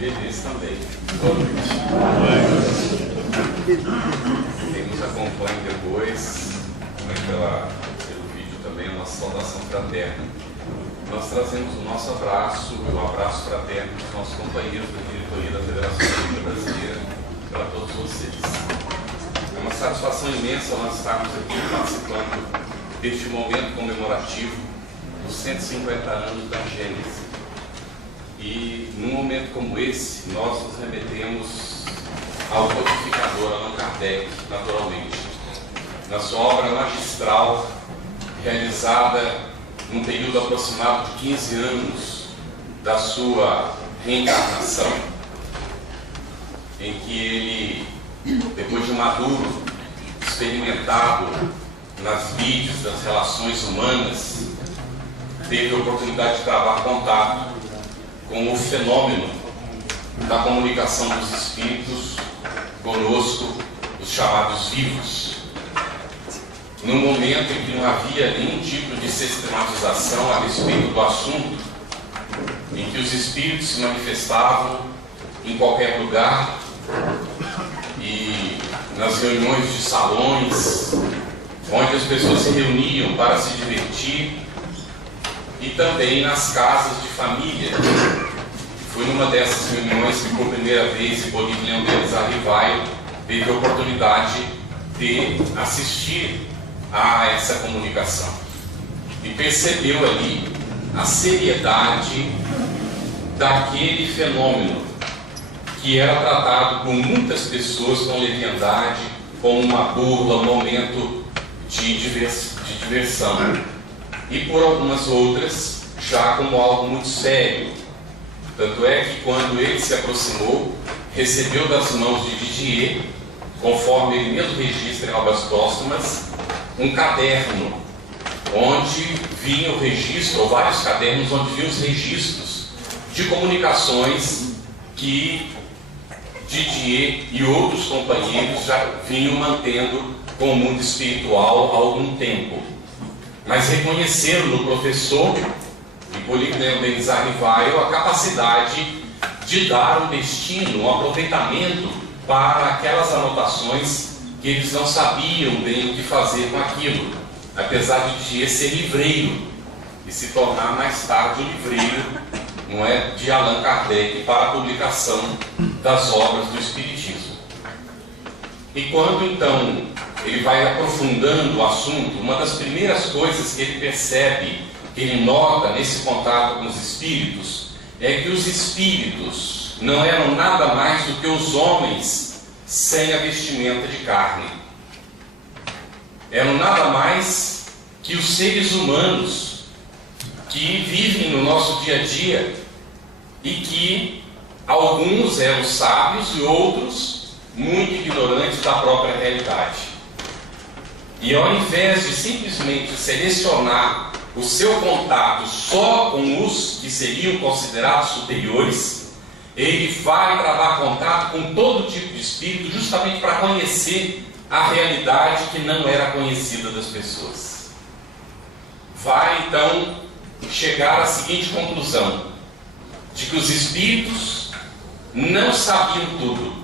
bebês também. Boa noite. Quem nos acompanha depois, pelo vídeo também, a nossa saudação fraterna. Nós trazemos o nosso abraço, o abraço fraterno dos nossos companheiros da diretoria da Federação Espírita Brasileira para todos vocês. É uma satisfação imensa nós estarmos aqui participando deste momento comemorativo dos 150 anos da Gênese. E num momento como esse, nós nos remetemos ao codificador Allan Kardec, naturalmente, na sua obra magistral, realizada num período aproximado de 15 anos da sua reencarnação, em que ele, depois de maduro, experimentado nas lides das relações humanas, teve a oportunidade de travar contato com o fenômeno da comunicação dos espíritos conosco, os chamados vivos. No momento em que não havia nenhum tipo de sistematização a respeito do assunto, em que os espíritos se manifestavam em qualquer lugar e nas reuniões de salões, onde as pessoas se reuniam para se divertir, e também nas casas de família. Foi numa dessas reuniões que, por primeira vez, Hipólito Leão Denis Arrivaio teve a oportunidade de assistir a essa comunicação e percebeu ali a seriedade daquele fenômeno que era tratado por muitas pessoas com leviandade, como uma burla, um momento de diversão, e por algumas outras já como algo muito sério. Tanto é que quando ele se aproximou, recebeu das mãos de Didier, conforme ele mesmo registra em Obras Póstumas, um caderno onde vinha o registro, ou vários cadernos onde vinham os registros de comunicações que Didier e outros companheiros já vinham mantendo com o mundo espiritual há algum tempo. Mas reconheceram no professor Hipólito Leão Denis Arrivaio a capacidade de dar um destino, um aproveitamento para aquelas anotações que eles não sabiam bem o que fazer com aquilo, apesar de Didier ser livreiro e se tornar mais tarde o livreiro, não é, de Allan Kardec para a publicação das obras do Espiritismo. E quando então ele vai aprofundando o assunto, uma das primeiras coisas que ele percebe, que ele nota nesse contato com os espíritos, é que os espíritos não eram nada mais do que os homens sem a vestimenta de carne. Eram nada mais que os seres humanos que vivem no nosso dia a dia e que alguns eram sábios e outros muito ignorantes da própria realidade. E ao invés de simplesmente selecionar o seu contato só com os que seriam considerados superiores, ele vai travar contato com todo tipo de espírito, justamente para conhecer a realidade que não era conhecida das pessoas. Vai então chegar à seguinte conclusão: de que os espíritos não sabiam tudo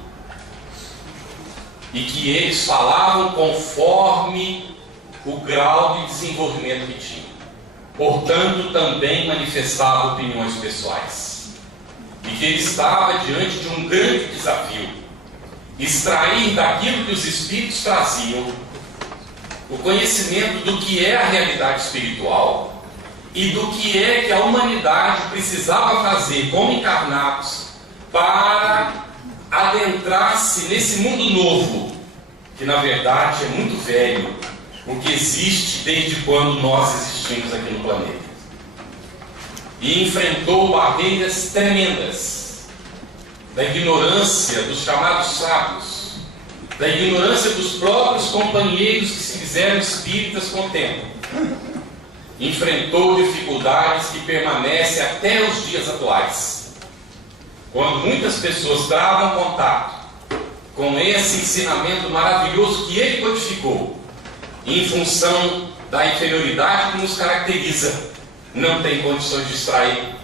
e que eles falavam conforme o grau de desenvolvimento que tinham. Portanto, também manifestava opiniões pessoais. E que ele estava diante de um grande desafio: extrair daquilo que os espíritos traziam o conhecimento do que é a realidade espiritual e do que é que a humanidade precisava fazer como encarnados para adentrar-se nesse mundo novo, que na verdade é muito velho, porque existe desde quando nós existimos aqui no planeta. E enfrentou barreiras tremendas da ignorância dos chamados sábios, da ignorância dos próprios companheiros que se fizeram espíritas com o tempo. Enfrentou dificuldades que permanecem até os dias atuais, quando muitas pessoas travam contato com esse ensinamento maravilhoso que ele codificou, em função da inferioridade que nos caracteriza, não tem condições de extrair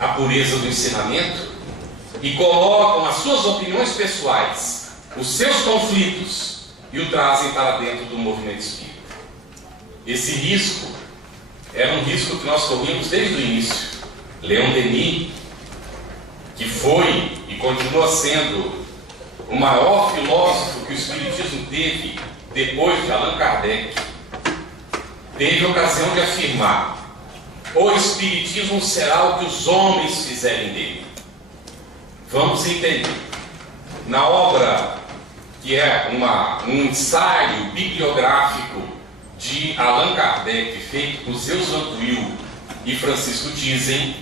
a pureza do ensinamento, e colocam as suas opiniões pessoais, os seus conflitos, e o trazem para dentro do movimento espírita. Esse risco era um risco que nós corríamos desde o início. Leon Denis, que foi e continua sendo o maior filósofo que o Espiritismo teve depois de Allan Kardec, teve a ocasião de afirmar: o Espiritismo será o que os homens fizerem dele. Vamos entender. Na obra que é um ensaio bibliográfico de Allan Kardec, feito por Zeus Antuil e Francisco Thyssen,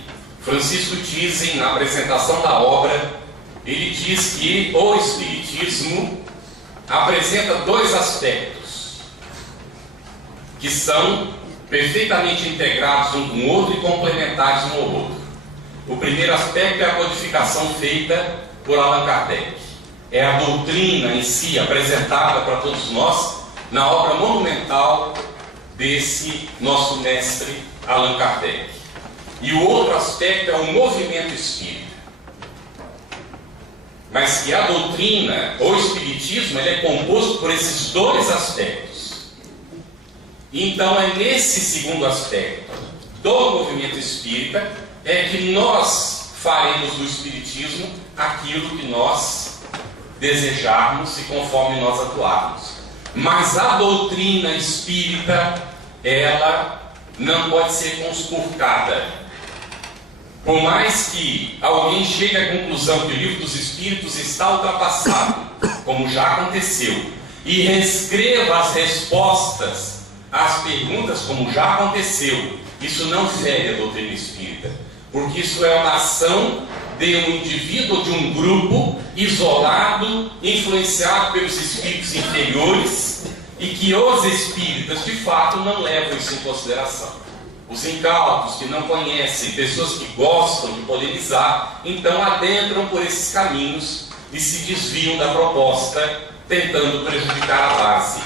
na apresentação da obra, ele diz que o Espiritismo apresenta dois aspectos que são perfeitamente integrados um com o outro e complementares um ao outro. O primeiro aspecto é a codificação feita por Allan Kardec. É a doutrina em si apresentada para todos nós na obra monumental desse nosso mestre Allan Kardec. E o outro aspecto é o movimento espírita. Mas que a doutrina, o Espiritismo, ele é composto por esses dois aspectos. Então é nesse segundo aspecto do movimento espírita é que nós faremos do Espiritismo aquilo que nós desejarmos e conforme nós atuarmos. Mas a doutrina espírita, ela não pode ser conspurcada. Por mais que alguém chegue à conclusão que o Livro dos Espíritos está ultrapassado, como já aconteceu, e reescreva as respostas às perguntas, como já aconteceu, isso não fere a doutrina espírita, porque isso é uma ação de um indivíduo ou de um grupo isolado, influenciado pelos espíritos inferiores, e que os espíritas, de fato, não levam isso em consideração. Os incautos que não conhecem, pessoas que gostam de polemizar, então adentram por esses caminhos e se desviam da proposta, tentando prejudicar a base.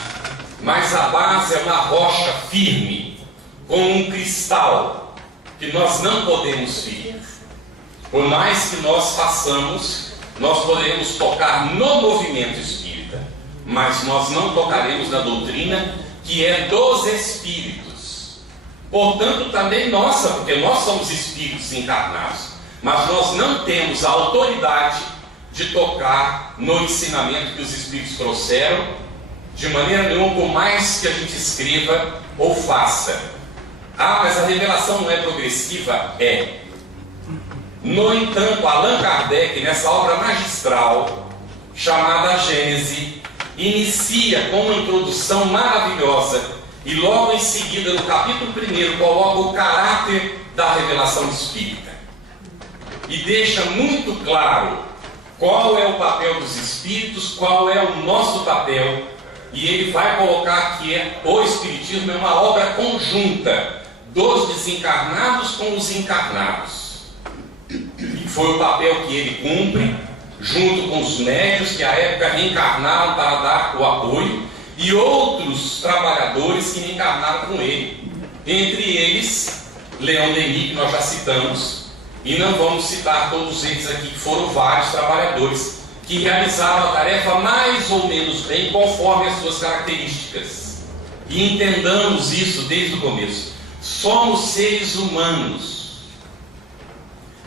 Mas a base é uma rocha firme, como um cristal, que nós não podemos ferir. Por mais que nós façamos, nós poderemos tocar no movimento espírita, mas nós não tocaremos na doutrina que é dos espíritos. Portanto, também nossa, porque nós somos espíritos encarnados, mas nós não temos a autoridade de tocar no ensinamento que os espíritos trouxeram, de maneira nenhuma, por mais que a gente escreva ou faça. Ah, mas a revelação não é progressiva? É. No entanto, Allan Kardec, nessa obra magistral, chamada Gênese, inicia com uma introdução maravilhosa, e logo em seguida, no capítulo 1, coloca o caráter da revelação espírita. E deixa muito claro qual é o papel dos espíritos, qual é o nosso papel. E ele vai colocar que o Espiritismo é uma obra conjunta dos desencarnados com os encarnados. E foi o papel que ele cumpre, junto com os médios que à época reencarnaram para dar o apoio, e outros trabalhadores que reencarnaram com ele. Entre eles, Leon Denis, que nós já citamos, e não vamos citar todos eles aqui, que foram vários trabalhadores que realizaram a tarefa mais ou menos bem, conforme as suas características. E entendamos isso desde o começo. Somos seres humanos,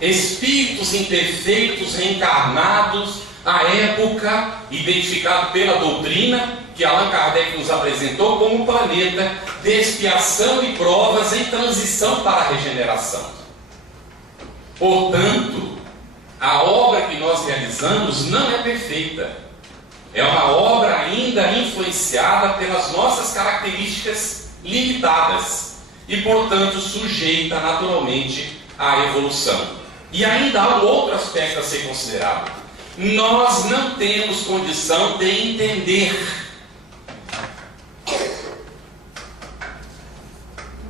espíritos imperfeitos, reencarnados, à época, identificado pela doutrina, que Allan Kardec nos apresentou como um planeta de expiação e provas em transição para a regeneração. Portanto, a obra que nós realizamos não é perfeita. É uma obra ainda influenciada pelas nossas características limitadas e, portanto, sujeita naturalmente à evolução. E ainda há um outro aspecto a ser considerado. Nós não temos condição de entender.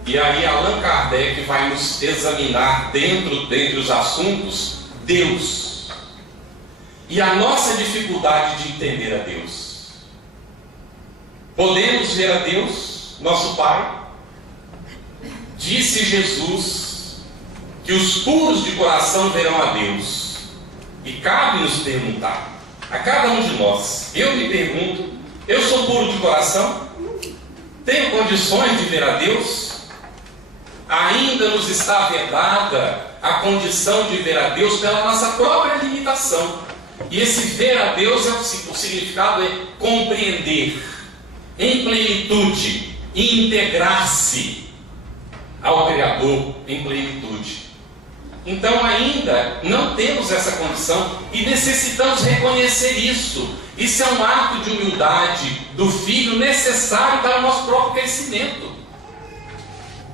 E aí Allan Kardec vai nos examinar dentre os assuntos Deus. E a nossa dificuldade de entender a Deus. Podemos ver a Deus, nosso Pai? Disse Jesus que os puros de coração verão a Deus. E cabe-nos perguntar, a cada um de nós, eu me pergunto, eu sou puro de coração? Tenho condições de ver a Deus? Ainda nos está vedada a condição de ver a Deus pela nossa própria limitação. E esse ver a Deus, o significado é compreender em plenitude e integrar-se ao Criador em plenitude. Então ainda não temos essa condição e necessitamos reconhecer isso. Isso é um ato de humildade do Filho necessário para o nosso próprio crescimento.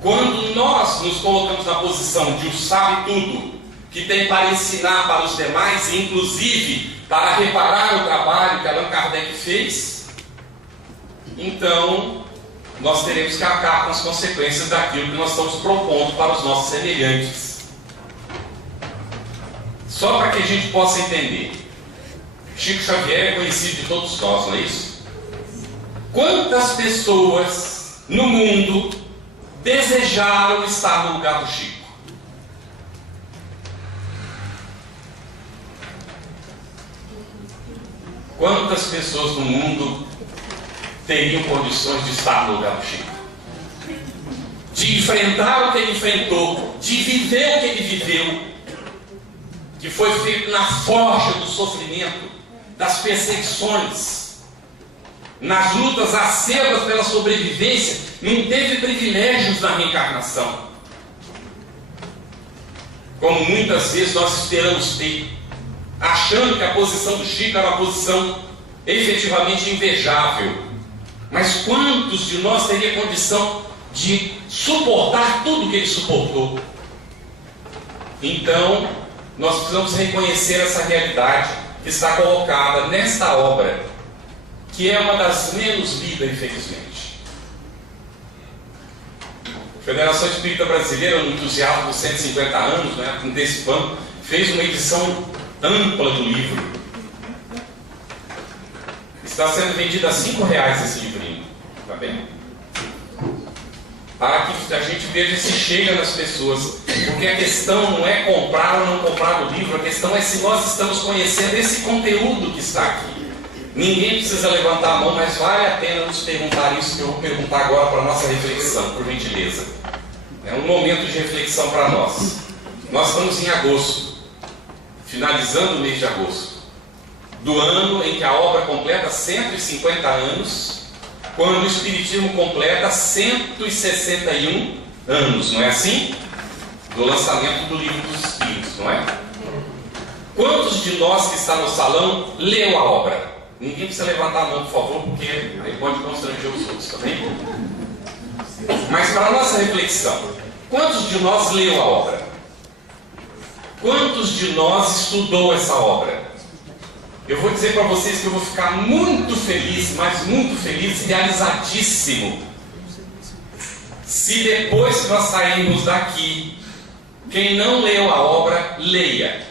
Quando nós nos colocamos na posição de um sabe tudo, que tem para ensinar para os demais, e inclusive para reparar o trabalho que Allan Kardec fez, então nós teremos que arcar com as consequências daquilo que nós estamos propondo para os nossos semelhantes. Só para que a gente possa entender, Chico Xavier é conhecido de todos nós, não é isso? Quantas pessoas no mundo desejaram estar no lugar do Chico? Quantas pessoas no mundo teriam condições de estar no lugar do Chico? De enfrentar o que ele enfrentou, de viver o que ele viveu, que foi feito na forja do sofrimento, das perseguições, nas lutas acerbas pela sobrevivência, não teve privilégios na reencarnação, como muitas vezes nós esperamos ter, achando que a posição do Chico era uma posição efetivamente invejável. Mas quantos de nós teria condição de suportar tudo que ele suportou? Então, nós precisamos reconhecer essa realidade que está colocada nesta obra, que é uma das menos lidas, infelizmente. A Federação Espírita Brasileira, no entusiasmo dos 150 anos, antecipando, fez uma edição ampla do livro. Está sendo vendido a R$5 esse livrinho, tá bem? Para que a gente veja se chega nas pessoas, porque a questão não é comprar ou não comprar o livro, a questão é se nós estamos conhecendo esse conteúdo que está aqui. Ninguém precisa levantar a mão, mas vale a pena nos perguntar isso que eu vou perguntar agora para a nossa reflexão, por gentileza. É um momento de reflexão para nós. Nós estamos em agosto, finalizando o mês de agosto, do ano em que a obra completa 150 anos, quando o Espiritismo completa 161 anos, não é assim? Do lançamento do Livro dos Espíritos, não é? Quantos de nós que está no salão leu a obra? Ninguém precisa levantar a mão, por favor, porque aí pode constranger os outros também. Mas para a nossa reflexão, quantos de nós leu a obra? Quantos de nós estudou essa obra? Eu vou dizer para vocês que eu vou ficar muito feliz, mas muito feliz, realizadíssimo, se depois que nós sairmos daqui, quem não leu a obra, leia.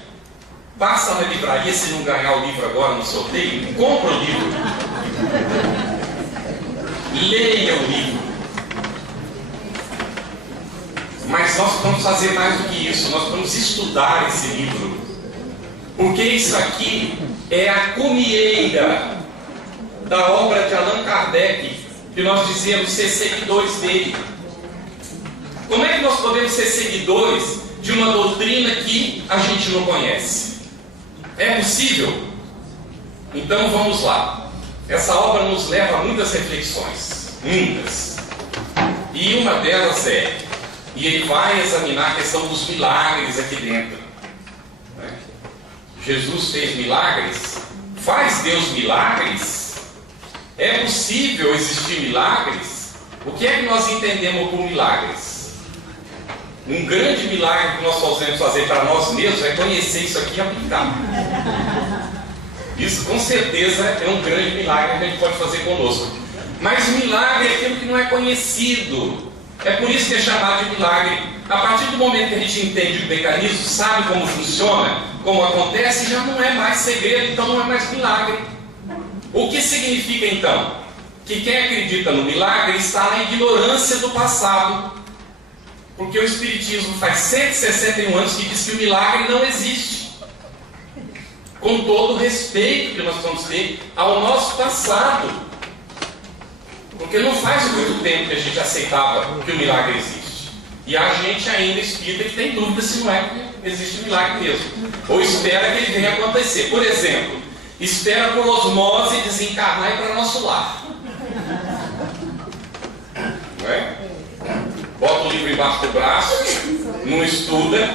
Passa na livraria, se não ganhar o livro agora no sorteio, compra o livro. Leia o livro. Mas nós vamos fazer mais do que isso, nós vamos estudar esse livro. Porque isso aqui é a comieira da obra de Allan Kardec, que nós dizemos ser seguidores dele. Como é que nós podemos ser seguidores de uma doutrina que a gente não conhece? É possível? Então vamos lá. Essa obra nos leva a muitas reflexões, muitas. E uma delas é, e ele vai examinar a questão dos milagres aqui dentro. Jesus fez milagres? Faz Deus milagres? É possível existir milagres? O que é que nós entendemos por milagres? Um grande milagre que nós podemos fazer para nós mesmos é conhecer isso aqui e aplicar. Isso com certeza é um grande milagre que a gente pode fazer conosco. Mas milagre é aquilo que não é conhecido. É por isso que é chamado de milagre. A partir do momento que a gente entende o mecanismo, sabe como funciona, como acontece, já não é mais segredo, então não é mais milagre. O que significa então? Que quem acredita no milagre está na ignorância do passado. Porque o Espiritismo faz 161 anos que diz que o milagre não existe. com todo o respeito que nós vamos ter ao nosso passado. Porque não faz muito tempo que a gente aceitava que o milagre existe. E a gente ainda espírita que tem dúvida se não é que existe milagre mesmo. Ou espera que ele venha acontecer. Por exemplo, espera por osmose desencarnar e ir para nosso lar. Não é? Bota o livro embaixo do braço, não estuda,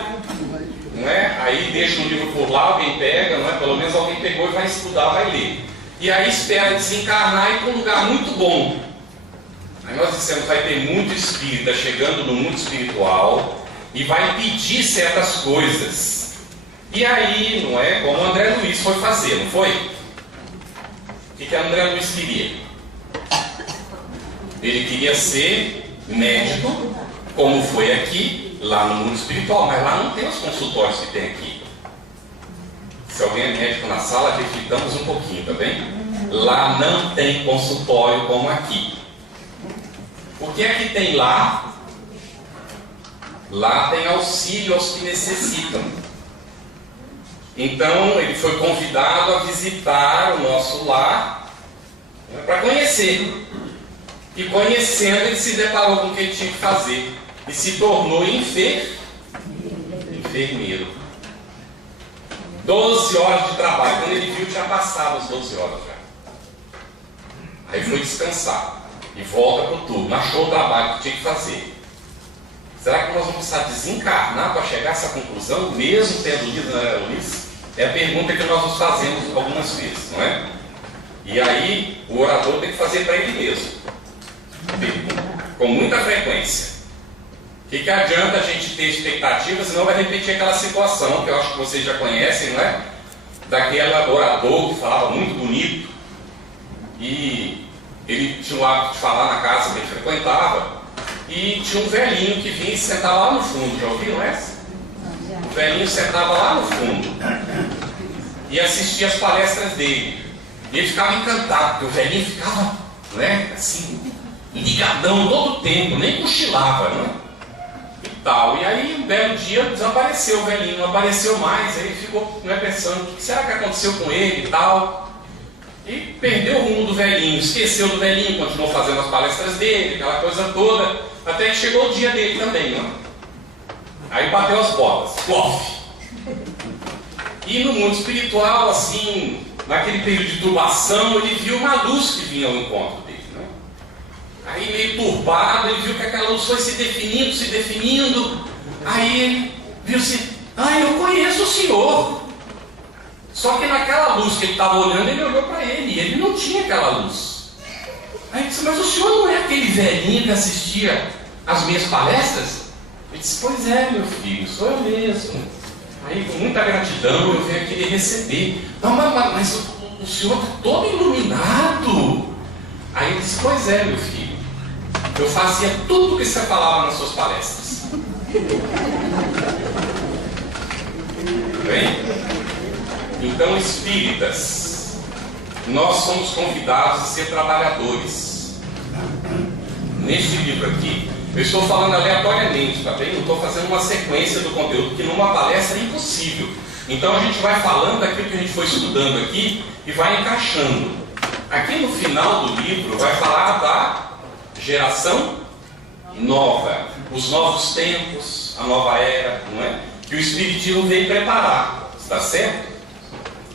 não é? Aí deixa o livro por lá, alguém pega, não é? Pelo menos alguém pegou e vai estudar, vai ler. E aí espera desencarnar e ir para um lugar muito bom. Aí nós dissemos, vai ter muito espírita chegando no mundo espiritual e vai pedir certas coisas. E aí, não é? Como o André Luiz foi fazer, não foi? O que o André Luiz queria? Ele queria ser médico, como foi aqui, lá no mundo espiritual, mas lá não tem os consultórios que tem aqui. Se alguém é médico na sala, reflitamos um pouquinho, tá bem? Lá não tem consultório como aqui. O que é que tem lá? Lá tem auxílio aos que necessitam. Então ele foi convidado a visitar o nosso lar, né, para conhecer. E conhecendo, ele se deparou com o que ele tinha que fazer e se tornou enfermeiro. 12 horas de trabalho. Quando ele viu, tinha passado as 12 horas já. Aí foi descansar e volta para o turno. Achou o trabalho que tinha que fazer. Será que nós vamos precisar desencarnar para chegar a essa conclusão, mesmo tendo lido na André Luiz? É a pergunta que nós nos fazemos algumas vezes, não é? E aí o orador tem que fazer para ele mesmo, com muita frequência. O que adianta a gente ter expectativas, senão vai repetir aquela situação que eu acho que vocês já conhecem, não é? Daquele orador que falava muito bonito e ele tinha o hábito de falar na casa que ele frequentava. E tinha um velhinho que vinha e sentava lá no fundo. Já ouviram essa? O velhinho sentava lá no fundo e assistia as palestras dele. E ele ficava encantado, porque o velhinho ficava, né, assim, ligadão todo o tempo, nem cochilava, né? E tal. E aí, um belo dia, desapareceu o velhinho, não apareceu mais. Aí ele ficou, né, pensando, o que será que aconteceu com ele e tal. E perdeu o rumo do velhinho, esqueceu do velhinho, continuou fazendo as palestras dele, aquela coisa toda, até que chegou o dia dele também, né? Aí bateu as botas, plof! E no mundo espiritual, assim, naquele período de turbação, ele viu uma luz que vinha ao encontro dele, né? Aí meio turbado, ele viu que aquela luz foi se definindo, aí ele viu assim, eu conheço o senhor. Só que naquela luz que ele estava olhando, ele olhou para ele, e ele não tinha aquela luz. Aí ele disse, mas o senhor não é aquele velhinho que assistia às minhas palestras? Ele disse, pois é, meu filho, sou eu mesmo. Aí, com muita gratidão, eu venho aqui lhe receber. Não, mas o senhor está todo iluminado. Aí ele disse, pois é, meu filho, eu fazia tudo o que você falava nas suas palestras. Bem? Então, espíritas, nós somos convidados a ser trabalhadores. Neste livro aqui, eu estou falando aleatoriamente, tá bem? Não estou fazendo uma sequência do conteúdo, porque numa palestra é impossível. Então a gente vai falando daquilo que a gente foi estudando aqui e vai encaixando. Aqui no final do livro vai falar da geração nova, os novos tempos, a nova era, não é? Que o Espiritismo veio preparar, está certo?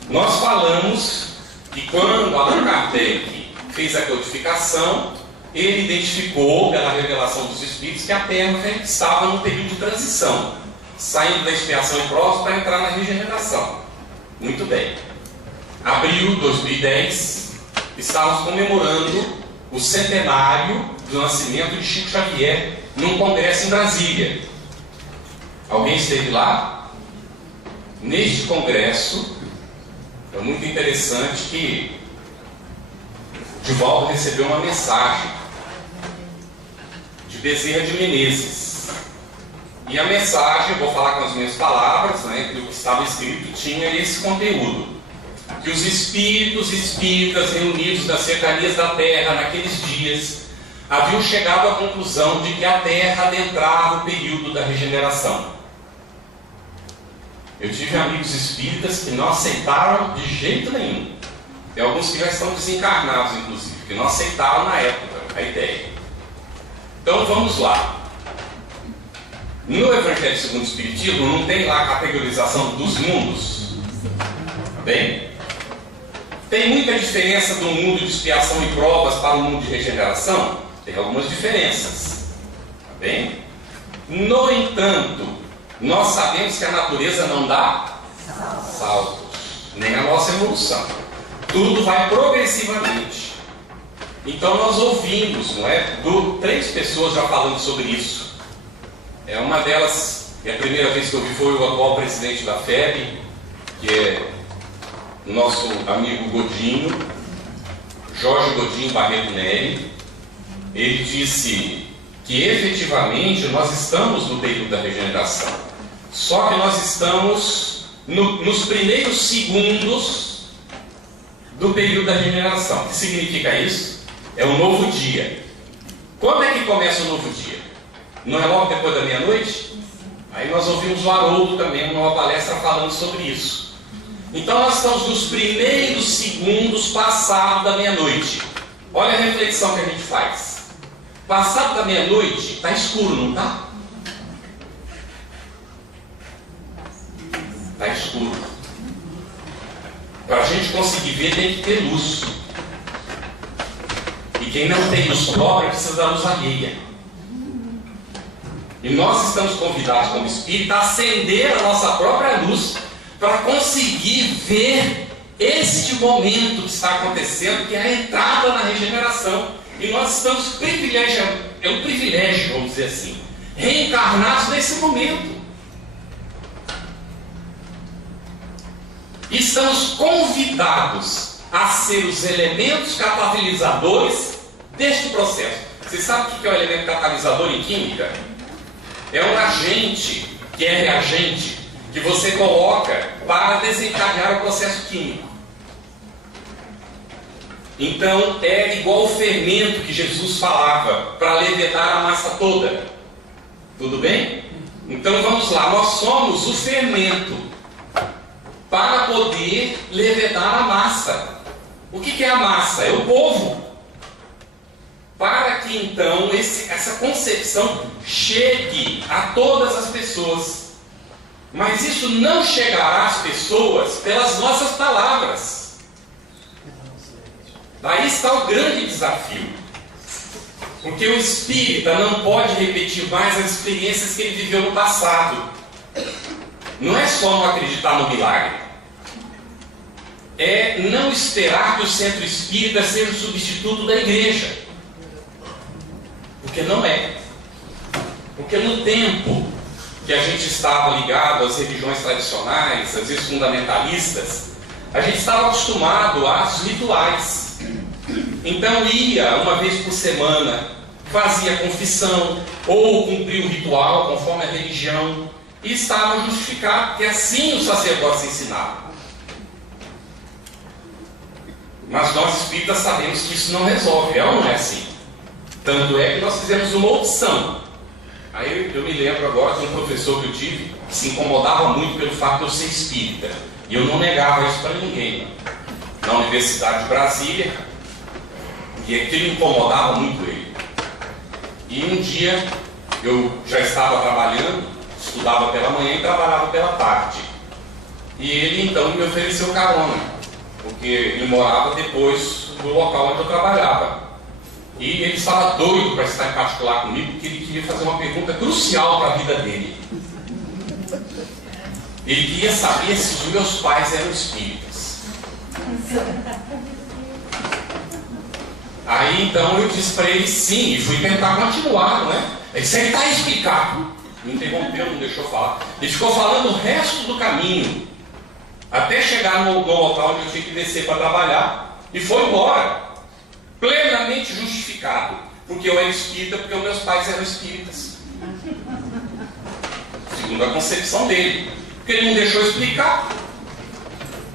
Nós falamos que quando Allan Kardec fez a codificação, ele identificou, pela revelação dos Espíritos, que a Terra estava no período de transição, saindo da expiação e prova para entrar na regeneração. Muito bem. Abril de 2010, estávamos comemorando o centenário do nascimento de Chico Xavier, num congresso em Brasília. Alguém esteve lá? Neste congresso, é muito interessante que Divaldo recebeu uma mensagem de Bezerra de Menezes. E a mensagem, eu vou falar com as minhas palavras, né, que o que estava escrito tinha esse conteúdo. Que os espíritos e espíritas reunidos nas cercanias da Terra naqueles dias haviam chegado à conclusão de que a Terra adentrava o período da regeneração. Eu tive amigos espíritas que não aceitaram de jeito nenhum. Tem alguns que já estão desencarnados, inclusive, que não aceitaram na época a ideia. Então vamos lá. No Evangelho segundo o Espiritismo não tem lá a categorização dos mundos. Tá bem? Tem muita diferença do mundo de expiação e provas para o mundo de regeneração? Tem algumas diferenças. Tá bem? No entanto, nós sabemos que a natureza não dá saltos, nem a nossa evolução. Tudo vai progressivamente. Então nós ouvimos, não é? 3 pessoas já falando sobre isso. Uma delas, a primeira vez que eu vi foi o atual presidente da FEB, que é o nosso amigo Godinho, Jorge Godinho Barreto Neri. Ele disse que efetivamente nós estamos no período da regeneração. Só que nós estamos nos primeiros segundos do período da regeneração. O que significa isso? É um novo dia. Quando é que começa o novo dia? Não é logo depois da meia-noite? Aí nós ouvimos o Haroldo também numa palestra falando sobre isso. Então nós estamos nos primeiros segundos passado da meia-noite. Olha a reflexão que a gente faz. Passado da meia-noite, está escuro, não está? Está escuro. Para a gente conseguir ver, tem que ter luz. E quem não tem luz própria precisa da luz alheia. E nós estamos convidados como espírito a acender a nossa própria luz para conseguir ver este momento que está acontecendo, que é a entrada na regeneração. E nós estamos privilegiados, é um privilégio, vamos dizer assim, reencarnados nesse momento. E estamos convidados a ser os elementos catalisadores deste processo. Você sabe o que é o elemento catalisador em química? É um agente, que é reagente, que você coloca para desencadear o processo químico. Então é igual o fermento que Jesus falava para levedar a massa toda. Tudo bem? Então vamos lá, nós somos o fermento para poder levedar a massa. O que é a massa? É o povo. Para que então essa concepção chegue a todas as pessoas. Mas isso não chegará às pessoas pelas nossas palavras. Daí está o grande desafio. Porque o espírita não pode repetir mais as experiências que ele viveu no passado. Não é só não acreditar no milagre. É não esperar que o centro espírita seja o substituto da igreja. Porque não é. Porque no tempo que a gente estava ligado às religiões tradicionais, às vezes fundamentalistas, a gente estava acostumado aos rituais. Então ia uma vez por semana, fazia confissão, ou cumpria o ritual conforme a religião, e estava justificado, porque assim os sacerdotes ensinavam. Mas nós espíritas sabemos que isso não resolve, é ou não é assim? Tanto é que nós fizemos uma opção. Aí eu me lembro agora de um professor que eu tive que se incomodava muito pelo fato de eu ser espírita. E eu não negava isso para ninguém. Na Universidade de Brasília, e aquilo incomodava muito ele. E um dia eu já estava trabalhando, estudava pela manhã e trabalhava pela tarde. E ele então me ofereceu carona, porque ele morava depois do local onde eu trabalhava. E ele estava doido para estar em particular comigo, porque ele queria fazer uma pergunta crucial para a vida dele. Ele queria saber se os meus pais eram espíritas. Aí então eu disse para ele sim, e fui tentar continuar, não é? Ele disse, está explicado. Me interrompeu, não deixou falar. Ele ficou falando o resto do caminho, até chegar no local onde eu tinha que descer para trabalhar, e foi embora. Plenamente justificado, porque eu era espírita, porque os meus pais eram espíritas, segundo a concepção dele, porque ele não deixou explicar.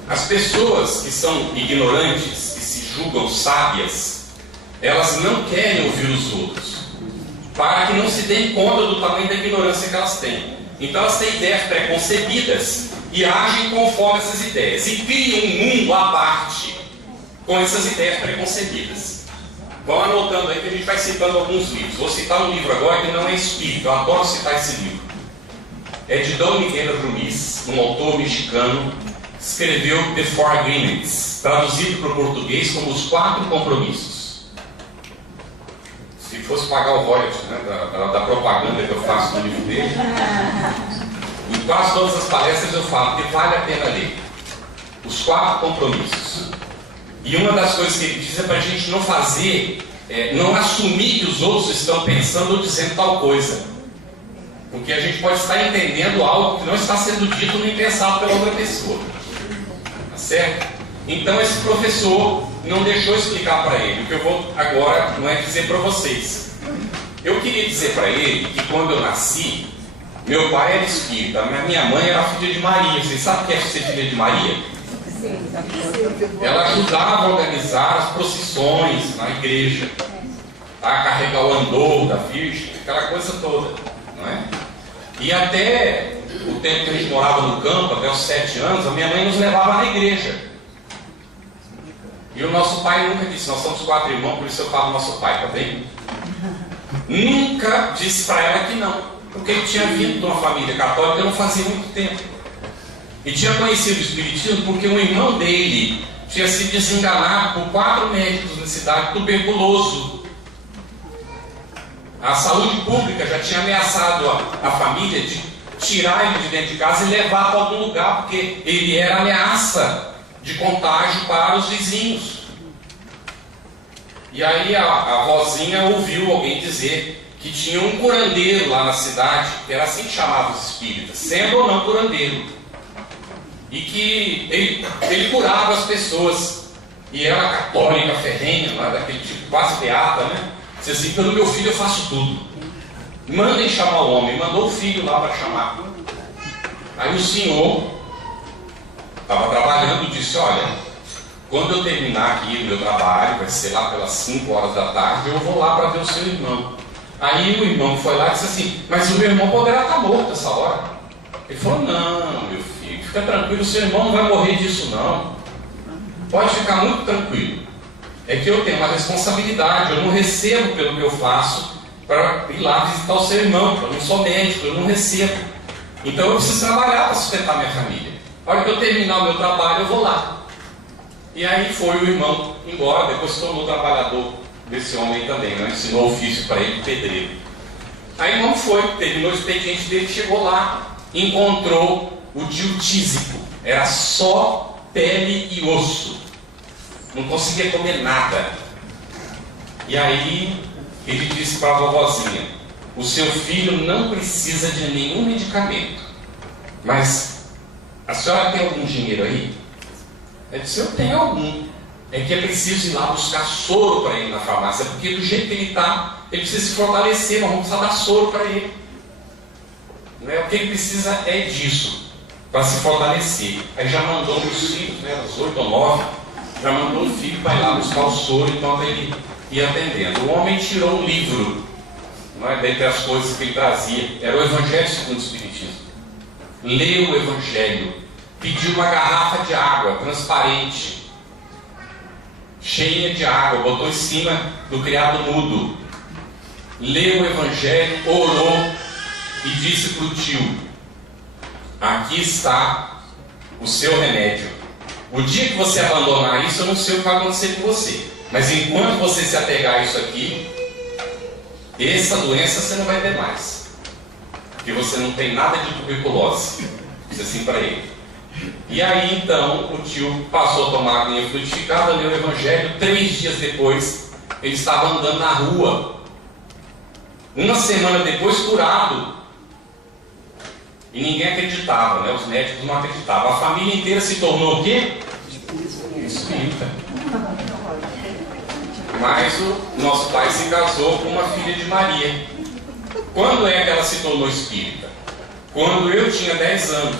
As pessoas que são ignorantes, que se julgam sábias, elas não querem ouvir os outros, para que não se deem conta do tamanho da ignorância que elas têm. Então elas têm ideias preconcebidas e agem conforme essas ideias. E criam um mundo à parte com essas ideias preconcebidas. Vão anotando aí que a gente vai citando alguns livros. Vou citar um livro agora que não é espírita, eu adoro citar esse livro. É de Dom Miguel Ruiz, um autor mexicano, que escreveu The Four Agreements, traduzido para o português como Os Quatro Compromissos. Se fosse pagar o royalties, né, da propaganda que eu faço no livro dele, em quase todas as palestras eu falo que vale a pena ler Os Quatro Compromissos. E uma das coisas que ele diz é para a gente não fazer, não assumir que os outros estão pensando ou dizendo tal coisa. Porque a gente pode estar entendendo algo que não está sendo dito nem pensado pela outra pessoa. Tá certo? Então esse professor não deixou explicar para ele. O que eu vou agora não é dizer para vocês. Eu queria dizer para ele que quando eu nasci, meu pai era espírita, minha mãe era filha de Maria. Vocês sabem o que é ser filha de Maria? Ela ajudava a organizar as procissões na igreja, a carregar o andor da Virgem, aquela coisa toda, não é? E até o tempo que a gente morava no campo, até os 7 anos, a minha mãe nos levava na igreja. E o nosso pai nunca disse, nós somos 4 irmãos, por isso eu falo nosso pai, tá bem? Nunca disse para ela que não, porque ele tinha vindo de uma família católica não fazia muito tempo. E tinha conhecido o espiritismo porque um irmão dele tinha sido desenganado por 4 médicos na cidade, tuberculoso. A saúde pública já tinha ameaçado a família de tirar ele de dentro de casa e levar para algum lugar, porque ele era ameaça de contágio para os vizinhos. E aí a vozinha ouviu alguém dizer que tinha um curandeiro lá na cidade, que era assim que chamavam os espíritas, sendo ou não curandeiro. E que ele curava as pessoas. E ela católica, ferrenha, não é? Daquele tipo quase beata, né? Disse assim, pelo meu filho eu faço tudo. Mandem chamar o homem. Mandou o filho lá para chamar. Aí o senhor estava trabalhando e disse, olha, quando eu terminar aqui o meu trabalho, vai ser lá pelas 5 horas da tarde, eu vou lá para ver o seu irmão. Aí o irmão foi lá e disse assim, mas o meu irmão poderá estar morto essa hora. Ele falou, não, meu filho, fica tranquilo, o seu irmão não vai morrer disso não. Pode ficar muito tranquilo. É que eu tenho uma responsabilidade, eu não recebo pelo que eu faço para ir lá visitar o seu irmão, eu não sou médico, eu não recebo. Então eu preciso trabalhar para sustentar minha família. A hora que eu terminar o meu trabalho, eu vou lá. E aí foi o irmão embora, depois se tornou trabalhador desse homem também, né? Ensinou ofício para ele, pedreiro. Aí não foi, terminou o expediente dele, chegou lá, encontrou o tio tísico, era só pele e osso, não conseguia comer nada. E aí ele disse para a vovozinha, o seu filho não precisa de nenhum medicamento, mas a senhora tem algum dinheiro aí? Ela disse, eu tenho algum, é que é preciso ir lá buscar soro para ele na farmácia, porque do jeito que ele está, ele precisa se fortalecer, nós vamos precisar dar soro para ele. O que ele precisa é disso, para se fortalecer. Aí já mandou os filhos, os 8 ou 9, já mandou o filho para ir lá buscar o soro, então ele ia atendendo. O homem tirou um livro, dentre as coisas que ele trazia, era o Evangelho segundo o Espiritismo. Leu o Evangelho, pediu uma garrafa de água transparente, cheia de água, botou em cima do criado mudo, leu o Evangelho, orou e disse para o tio, aqui está o seu remédio. O dia que você abandonar isso, eu não sei o que vai acontecer com você, mas enquanto você se apegar a isso aqui, essa doença você não vai ter mais, porque você não tem nada de tuberculose. Disse assim para ele. E aí então o tio passou a tomar aguinha fluidificada, leu o Evangelho. 3 dias depois ele estava andando na rua, 1 semana depois curado. E ninguém acreditava, os médicos não acreditavam. A família inteira se tornou o quê? Espírita. Mas o nosso pai se casou com uma filha de Maria. Quando é que ela se tornou espírita? Quando eu tinha 10 anos.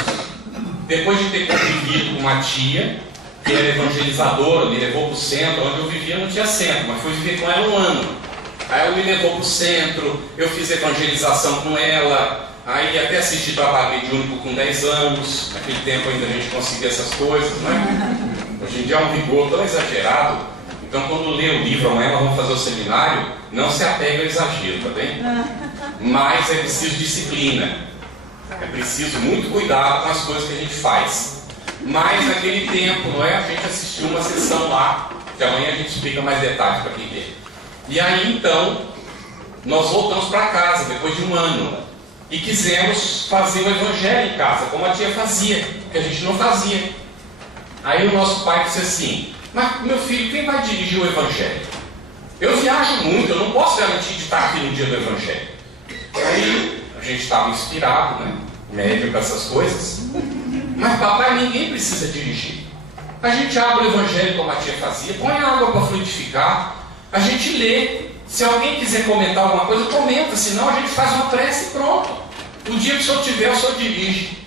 Depois de ter convivido com uma tia, que era evangelizadora, me levou para o centro. Onde eu vivia não tinha centro, mas fui viver com ela 1 ano. Aí ela me levou para o centro, eu fiz evangelização com ela. Aí até assisti trabalho mediúnico com 10 anos, naquele tempo ainda a gente conseguia essas coisas, né? Hoje em dia é um vigor tão exagerado, então quando lê o livro, amanhã nós vamos fazer o seminário, não se apega ao exagero, tá bem? Mas é preciso disciplina, é preciso muito cuidado com as coisas que a gente faz. Mas naquele tempo, não é? A gente assistiu uma sessão lá, que amanhã a gente explica mais detalhes para quem quer. E aí então, nós voltamos para casa depois de um ano. E quisemos fazer o evangelho em casa, como a tia fazia, que a gente não fazia. Aí o nosso pai disse assim: mas meu filho, quem vai dirigir o evangelho? Eu viajo muito, eu não posso garantir de estar aqui no dia do evangelho. Aí a gente estava inspirado, né? Médio com essas coisas. Mas papai, ninguém precisa dirigir. A gente abre o evangelho como a tia fazia, põe água para fluidificar, a gente lê. Se alguém quiser comentar alguma coisa, comenta, senão a gente faz uma prece e pronto. O dia que o senhor tiver, o senhor dirige.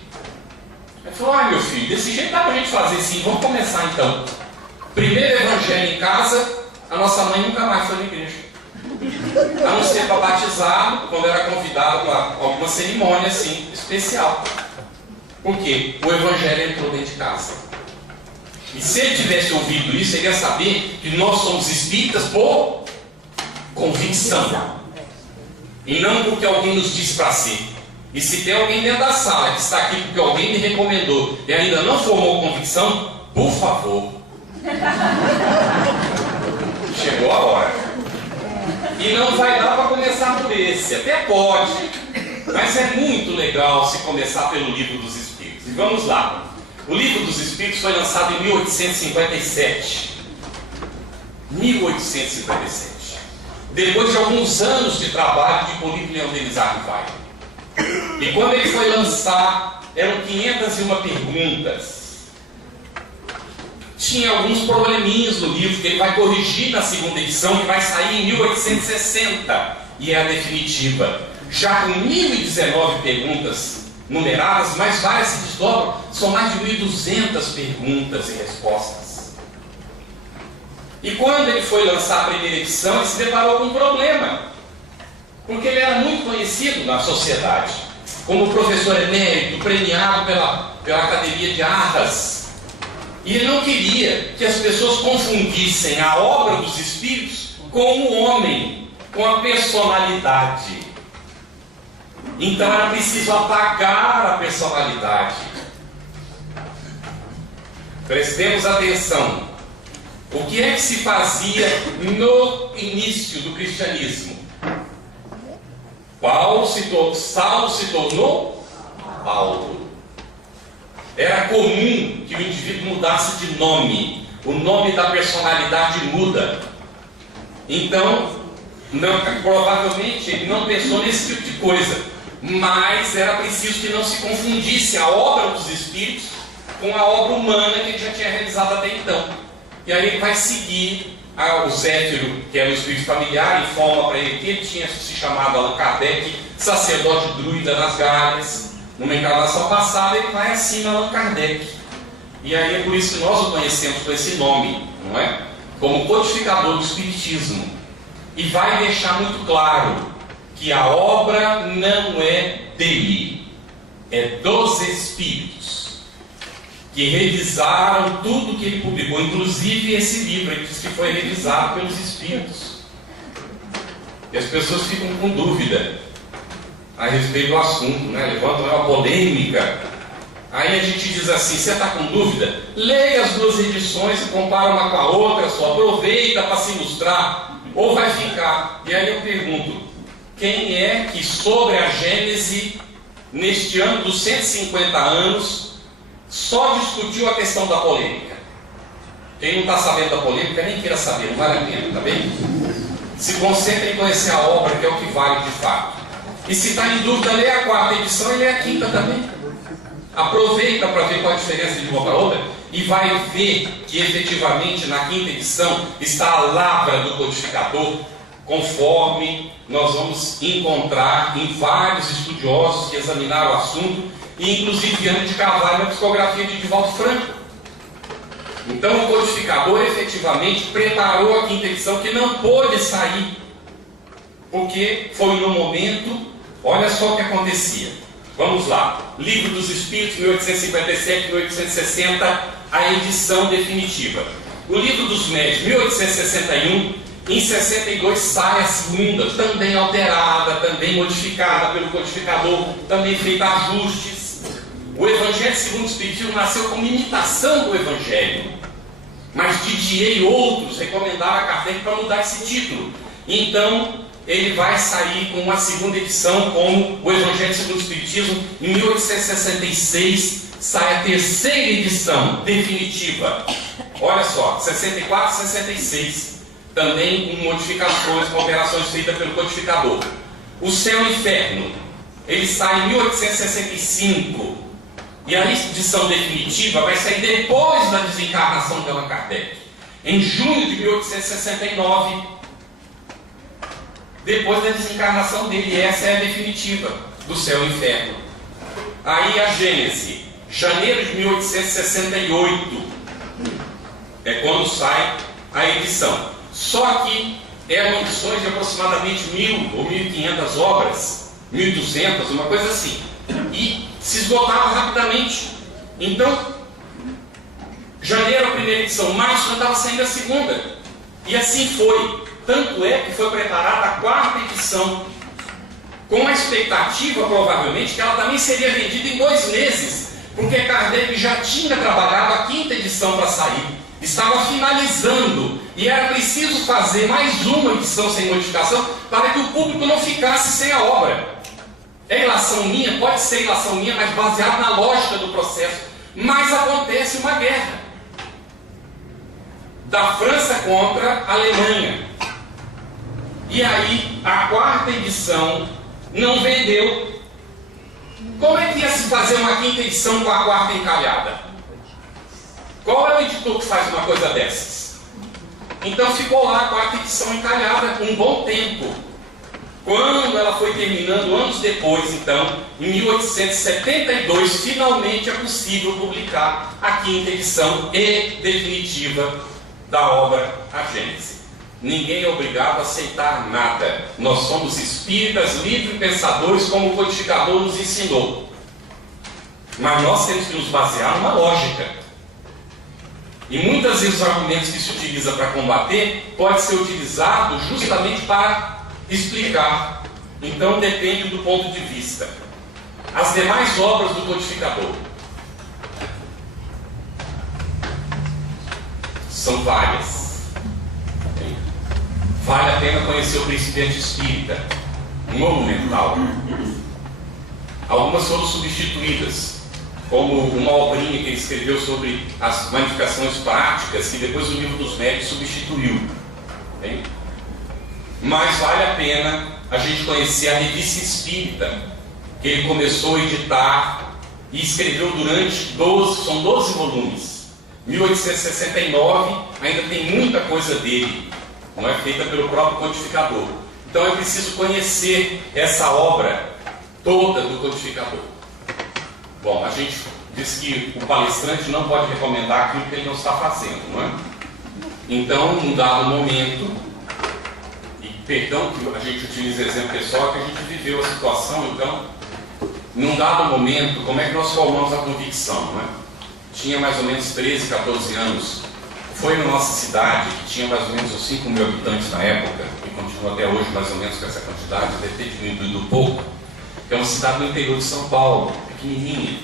Ele falou: ai meu filho, desse jeito dá para a gente fazer sim, vamos começar então. Primeiro evangelho em casa, a nossa mãe nunca mais foi na igreja. A não ser para batizado, quando era convidado para alguma cerimônia assim, especial. Por quê? O evangelho entrou dentro de casa. E se ele tivesse ouvido isso, ele ia saber que nós somos espíritas por convicção. E não porque alguém nos disse para ser. E se tem alguém dentro da sala que está aqui porque alguém me recomendou e ainda não formou convicção, por favor. Chegou a hora. E não vai dar para começar por esse. Até pode. Mas é muito legal se começar pelo Livro dos Espíritos. E vamos lá. O Livro dos Espíritos foi lançado em 1857. 1857. Depois de alguns anos de trabalho de Hipólito Leão Denis Arrivai. E quando ele foi lançar, eram 501 perguntas. Tinha alguns probleminhas no livro que ele vai corrigir na segunda edição, que vai sair em 1860, e é a definitiva. Já com 1019 perguntas numeradas, mas várias se desdobram, são mais de 1.200 perguntas e respostas. E quando ele foi lançar a primeira edição, ele se deparou com um problema. Porque ele era muito conhecido na sociedade, como professor emérito, premiado pela Academia de Arras. E ele não queria que as pessoas confundissem a obra dos Espíritos com o homem, com a personalidade. Então era preciso apagar a personalidade. Prestemos atenção. O que é que se fazia no início do cristianismo? Saulo se tornou Paulo. Era comum que o indivíduo mudasse de nome. O nome da personalidade muda. Então, provavelmente ele não pensou nesse tipo de coisa. Mas era preciso que não se confundisse a obra dos Espíritos com a obra humana que ele já tinha realizado até então. E aí ele vai seguir o Zéfiro, que é o espírito familiar, informa para ele que ele tinha se chamado Allan Kardec, sacerdote druida nas Galhas. Numa encarnação passada ele vai acima Allan Kardec. E aí é por isso que nós o conhecemos com esse nome, não é? Como codificador do espiritismo. E vai deixar muito claro que a obra não é dele, é dos espíritos, que revisaram tudo que ele publicou, inclusive esse livro. Ele diz que foi revisado pelos espíritos. E as pessoas ficam com dúvida a respeito do assunto, né? Levantam uma polêmica. Aí a gente diz assim: você está com dúvida? Leia as duas edições e compara uma com a outra, só aproveita para se ilustrar, ou vai ficar. E aí eu pergunto: quem é que sobre a Gênese, neste ano dos 150 anos, só discutiu a questão da polêmica? Quem não está sabendo da polêmica, nem queira saber, não vale a pena, tá bem? Se concentre em conhecer a obra, que é o que vale de fato. E se está em dúvida, lê a 4ª edição e lê a 5ª também. Aproveita para ver qual a diferença de uma para outra e vai ver que efetivamente na 5ª edição está a lavra do codificador, conforme nós vamos encontrar em vários estudiosos que examinaram o assunto, e inclusive Viana de Carvalho na psicografia de Divaldo Franco. Então o codificador efetivamente preparou a 5ª edição, que não pôde sair, porque foi no momento, olha só o que acontecia. Vamos lá. Livro dos Espíritos, 1857, 1860, a edição definitiva. O Livro dos Médios, 1861, em 62 sai a segunda, também alterada, também modificada pelo codificador, também feita ajustes. O Evangelho segundo o Espiritismo nasceu como imitação do Evangelho, mas Didier e outros recomendaram a Kardec para mudar esse título. Então, ele vai sair com uma segunda edição, como o Evangelho segundo o Espiritismo. Em 1866 sai a terceira edição definitiva. Olha só, 64 e 66, também com modificações, com operações feitas pelo codificador. O Céu e Inferno, ele sai em 1865, e a edição definitiva vai sair depois da desencarnação de Allan Kardec, em junho de 1869, depois da desencarnação dele. Essa é a definitiva do Céu e Inferno. Aí a Gênese, janeiro de 1868, é quando sai a edição. Só que eram edições de aproximadamente 1.000 ou 1.500 obras, 1.200, uma coisa assim, e se esgotava rapidamente. Então, janeiro a primeira edição, março já estava saindo a segunda, e assim foi. Tanto é que foi preparada a quarta edição, com a expectativa, provavelmente, que ela também seria vendida em 2 meses, porque Kardec já tinha trabalhado a quinta edição para sair, estava finalizando, e era preciso fazer mais uma edição sem modificação, para que o público não ficasse sem a obra. É ilação minha? Pode ser ilação minha, mas baseado na lógica do processo. Mas acontece uma guerra da França contra a Alemanha. E aí a quarta edição não vendeu. Como é que ia se fazer uma quinta edição com a quarta encalhada? Qual é o editor que faz uma coisa dessas? Então ficou lá a quarta edição encalhada um bom tempo. Quando ela foi terminando, anos depois, então, em 1872, finalmente é possível publicar a quinta edição e definitiva da obra A Gênese. Ninguém é obrigado a aceitar nada. Nós somos espíritas livres pensadores, como o codificador nos ensinou. Mas nós temos que nos basear numa lógica. E muitas vezes os argumentos que se utiliza para combater pode ser utilizado justamente para explicar. Então depende do ponto de vista. As demais obras do codificador são várias. Vale a pena conhecer o Principiante Espírita, monumental. Algumas foram substituídas, como uma obrinha que ele escreveu sobre as manifestações práticas, que depois o Livro dos Médios substituiu. Bem? Mas vale a pena a gente conhecer a Revista Espírita, que ele começou a editar e escreveu durante 12 volumes. 1869, ainda tem muita coisa dele, não é, feita pelo próprio codificador. Então é preciso conhecer essa obra toda do codificador. Bom, a gente diz que o palestrante não pode recomendar aquilo que ele não está fazendo, não é? Então, num dado momento, perdão que a gente utiliza exemplo pessoal, que a gente viveu a situação. Então, num dado momento, como é que nós formamos a convicção, não é? Tinha mais ou menos 13, 14 anos. Foi na nossa cidade, que tinha mais ou menos uns 5 mil habitantes na época, e continua até hoje mais ou menos com essa quantidade, deve ter diminuído um pouco. É uma cidade no interior de São Paulo, pequenininha,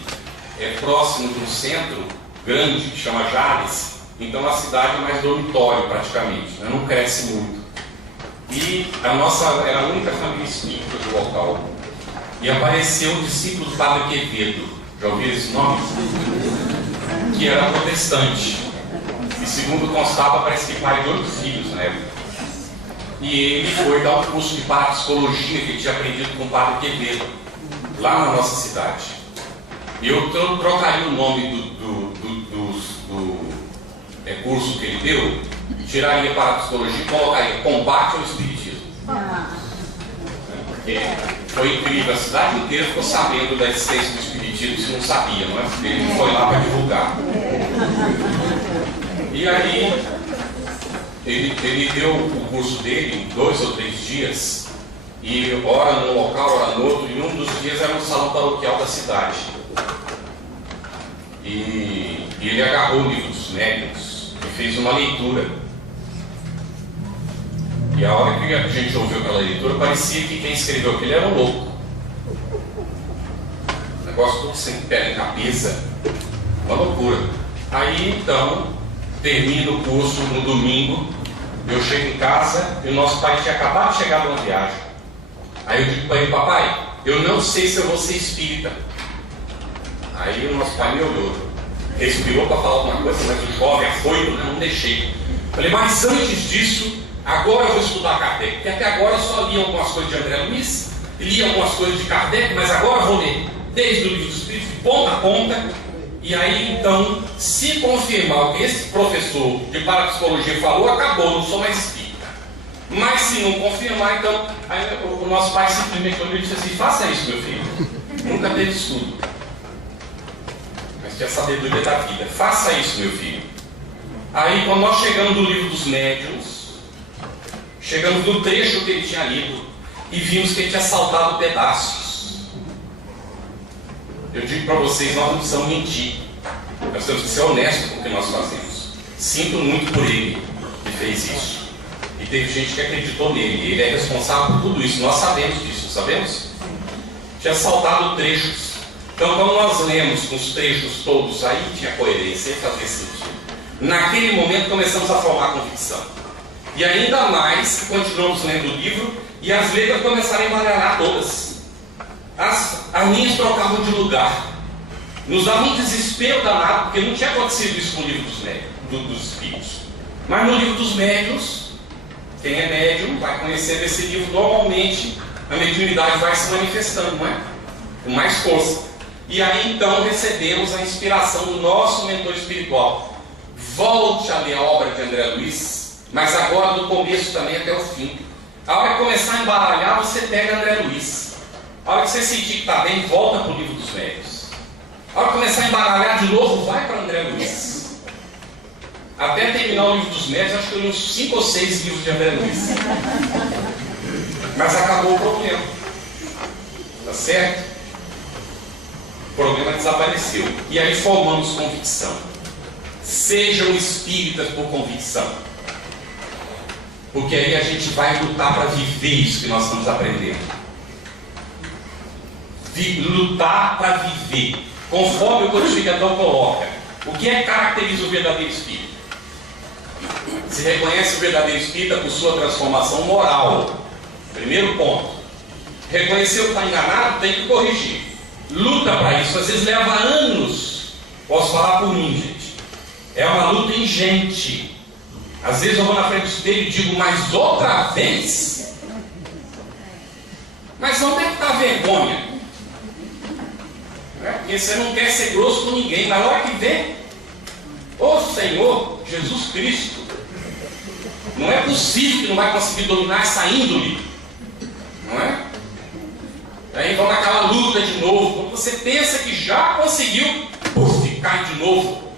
é próximo de um centro grande que chama Jales. Então a cidade é mais dormitório praticamente, né? Não cresce muito. E a nossa era a única família espírita do local. E apareceu um discípulo do Padre Quevedo, já ouviram esse nome? Que era protestante. E segundo constava, parece que pai de 8 filhos na época. E ele foi dar um curso de parapsicologia que ele tinha aprendido com o Padre Quevedo, lá na nossa cidade. E eu trocaria o nome do curso que ele deu, tiraria parapsicologia e colocaria combate ao espiritismo. Porque foi incrível, a cidade inteira ficou sabendo da existência do espiritismo, se não sabia, não é? Porque ele foi lá para divulgar. E aí ele deu o curso dele em 2 ou 3 dias, e ora num local, ora no outro, e um dos dias era no salão paroquial da cidade. E ele agarrou o livro dos médiuns e fez uma leitura. E a hora que a gente ouviu aquela leitura, parecia que quem escreveu aquilo era um louco. Negócio todo sem pé em cabeça, uma loucura. Aí então, termina o curso no domingo, eu chego em casa e o nosso pai tinha acabado de chegar de uma viagem. Aí eu digo para ele: papai, eu não sei se eu vou ser espírita. Aí o nosso pai me olhou, respirou para falar alguma coisa, mas o jovem afoito, não deixei. Falei: mas antes disso, agora eu vou estudar Kardec, porque até agora eu só li algumas coisas de André Luiz, li algumas coisas de Kardec, mas agora eu vou ler desde o Livro dos Espíritos, de ponta a ponta. E aí então, se confirmar o que esse professor de parapsicologia falou, acabou, não sou mais espírita. Mas se não confirmar, então, aí o nosso pai simplesmente olhou e disse assim: faça isso, meu filho. Nunca teve estudo, mas tinha sabedoria da vida. Faça isso, meu filho. Aí quando nós chegamos no Livro dos Médiuns, chegamos no trecho que ele tinha lido e vimos que ele tinha saltado pedaços. Eu digo para vocês, nós não precisamos mentir. Nós temos que ser honestos com o que nós fazemos. Sinto muito por ele que fez isso. E teve gente que acreditou nele. Ele é responsável por tudo isso. Nós sabemos disso, não sabemos? Tinha saltado trechos. Então, quando nós lemos com os trechos todos, aí tinha coerência, aí fazia sentido. Naquele momento começamos a formar convicção. E ainda mais que continuamos lendo o livro e as letras começaram a embaralhar todas. As linhas trocavam de lugar. Nos dava um desespero danado, porque não tinha acontecido isso com o Livro dos Espíritos. Mas no Livro dos Médiuns, quem é médium vai conhecer esse livro. Normalmente a mediunidade vai se manifestando, não é? Com mais força. E aí então recebemos a inspiração do nosso mentor espiritual: volte a ler a obra de André Luiz, mas agora do começo também até o fim. A hora que começar a embaralhar, você pega André Luiz. A hora que você sentir que está bem, volta para o Livro dos Médiuns. A hora que começar a embaralhar de novo, vai para André Luiz. Até terminar o Livro dos Médiuns, acho que eu li uns 5 ou 6 livros de André Luiz. Mas acabou o problema. Tá certo? O problema desapareceu. E aí formamos convicção. Sejam espíritas por convicção. Porque aí a gente vai lutar para viver isso que nós estamos aprendendo. Lutar para viver, conforme o codificador coloca. O que é que caracteriza o verdadeiro espírito? Se reconhece o verdadeiro espírita por sua transformação moral. Primeiro ponto. Reconheceu que está enganado, tem que corrigir. Luta para isso, às vezes leva anos. Posso falar por mim, gente. É uma luta ingente. Às vezes eu vou na frente do espelho e digo: mas outra vez? Mas onde é que está a vergonha? Porque você não quer ser grosso com ninguém, mas na hora que vê, ô Senhor Jesus Cristo, não é possível que não vai conseguir dominar essa índole, não é? Aí vamos naquela luta de novo. Quando você pensa que já conseguiu, cai de novo.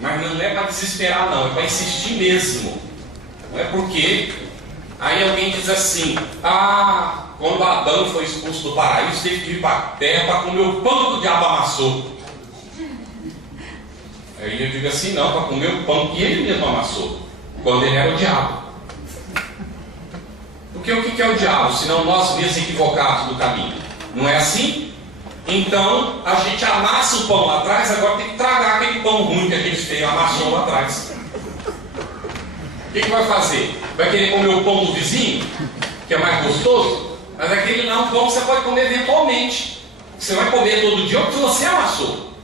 Mas não é para desesperar, não, é para insistir mesmo. Não é porque aí alguém diz assim: quando Adão foi expulso do paraíso, teve que vir para a terra para comer o pão que o diabo amassou. Aí eu digo assim: não, para comer o pão que ele mesmo amassou, quando ele era o diabo. Porque o que é o diabo, senão nós mesmos equivocados do caminho? Não é assim? Então a gente amassa o pão lá atrás, agora tem que tragar aquele pão ruim que a gente fez, amassou lá atrás. O que vai fazer? Vai querer comer o pão do vizinho, que é mais gostoso? Mas aquele não, pão você pode comer eventualmente. Você vai comer todo dia o que você amassou.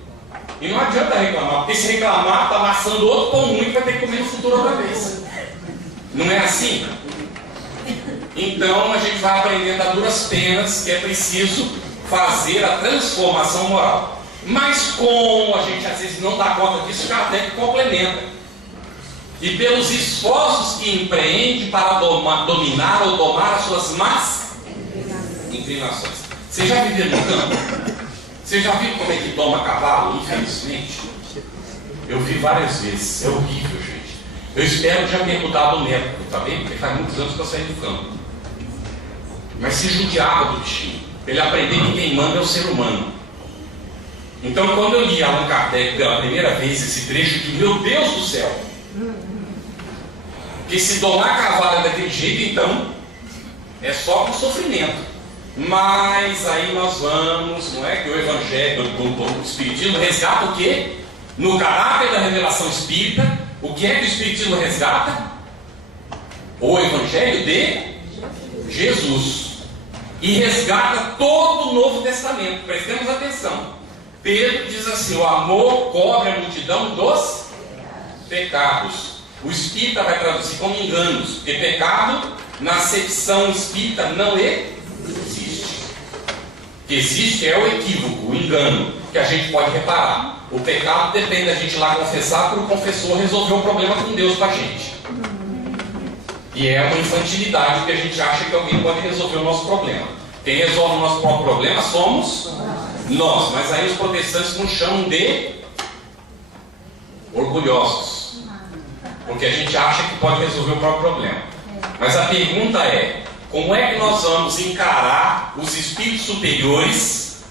E não adianta reclamar, porque se reclamar, está amassando outro pão ruim que vai ter que comer no futuro outra vez. Não é assim? Então a gente vai aprendendo a duras penas que é preciso fazer a transformação moral. Mas como a gente às vezes não dá conta disso, já até que complementa. E pelos esforços que empreende para dominar ou domar as suas más inclinações. Você já viveu no campo? Você já viu como é que doma cavalo? Infelizmente eu vi várias vezes. É horrível, gente. Eu espero já ter mudado o método, tá bem? Porque faz muitos anos que eu saí do campo. mas se judiava do bichinho, para ele aprender que quem manda é o ser humano. Então, quando eu li Allan Kardec pela primeira vez esse trecho, eu disse, meu Deus do céu, que se domar cavalo é daquele jeito, então é só com sofrimento. Mas aí nós vamos, não é que o Evangelho do Espiritismo resgata o quê? No caráter da revelação espírita, o que é que o Espiritismo resgata? O Evangelho de Jesus. E resgata todo o Novo Testamento. Prestemos atenção. Pedro diz assim: o amor cobre a multidão dos pecados. O espírita vai traduzir como enganos, porque pecado, na acepção espírita, não existe. O que existe é o equívoco, o engano, que a gente pode reparar. O pecado depende da gente ir lá confessar para o confessor resolver o problema com Deus para a gente. E é uma infantilidade que a gente acha que alguém pode resolver o nosso problema. Quem resolve o nosso próprio problema somos nós. Mas aí os protestantes nos chamam de orgulhosos, porque a gente acha que pode resolver o próprio problema. Mas a pergunta é: como é que nós vamos encarar os espíritos superiores,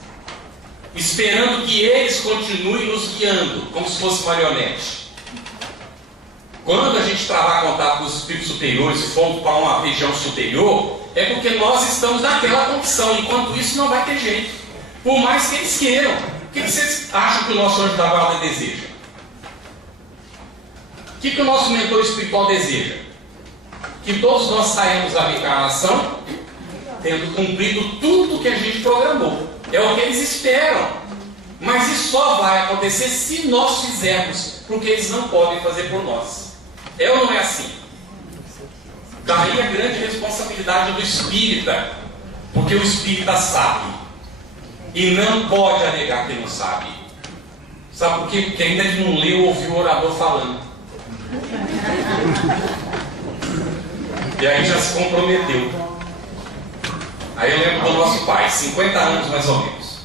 esperando que eles continuem nos guiando, como se fosse marionete? Quando a gente travar contato com os espíritos superiores e formos para uma região superior, é porque nós estamos naquela condição. Enquanto isso, não vai ter jeito, por mais que eles queiram. O que vocês acham que o nosso anjo da guarda deseja? O que o nosso mentor espiritual deseja? Que todos nós saímos da reencarnação tendo cumprido tudo que a gente programou. É o que eles esperam. Mas isso só vai acontecer se nós fizermos, porque eles não podem fazer por nós. É ou não é assim? Daí a grande responsabilidade do espírita, porque o espírita sabe e não pode alegar que não sabe. Sabe por quê? Porque ainda ele não leu ou ouviu o orador falando. E aí já se comprometeu. Aí eu lembro do nosso pai, 50 anos mais ou menos.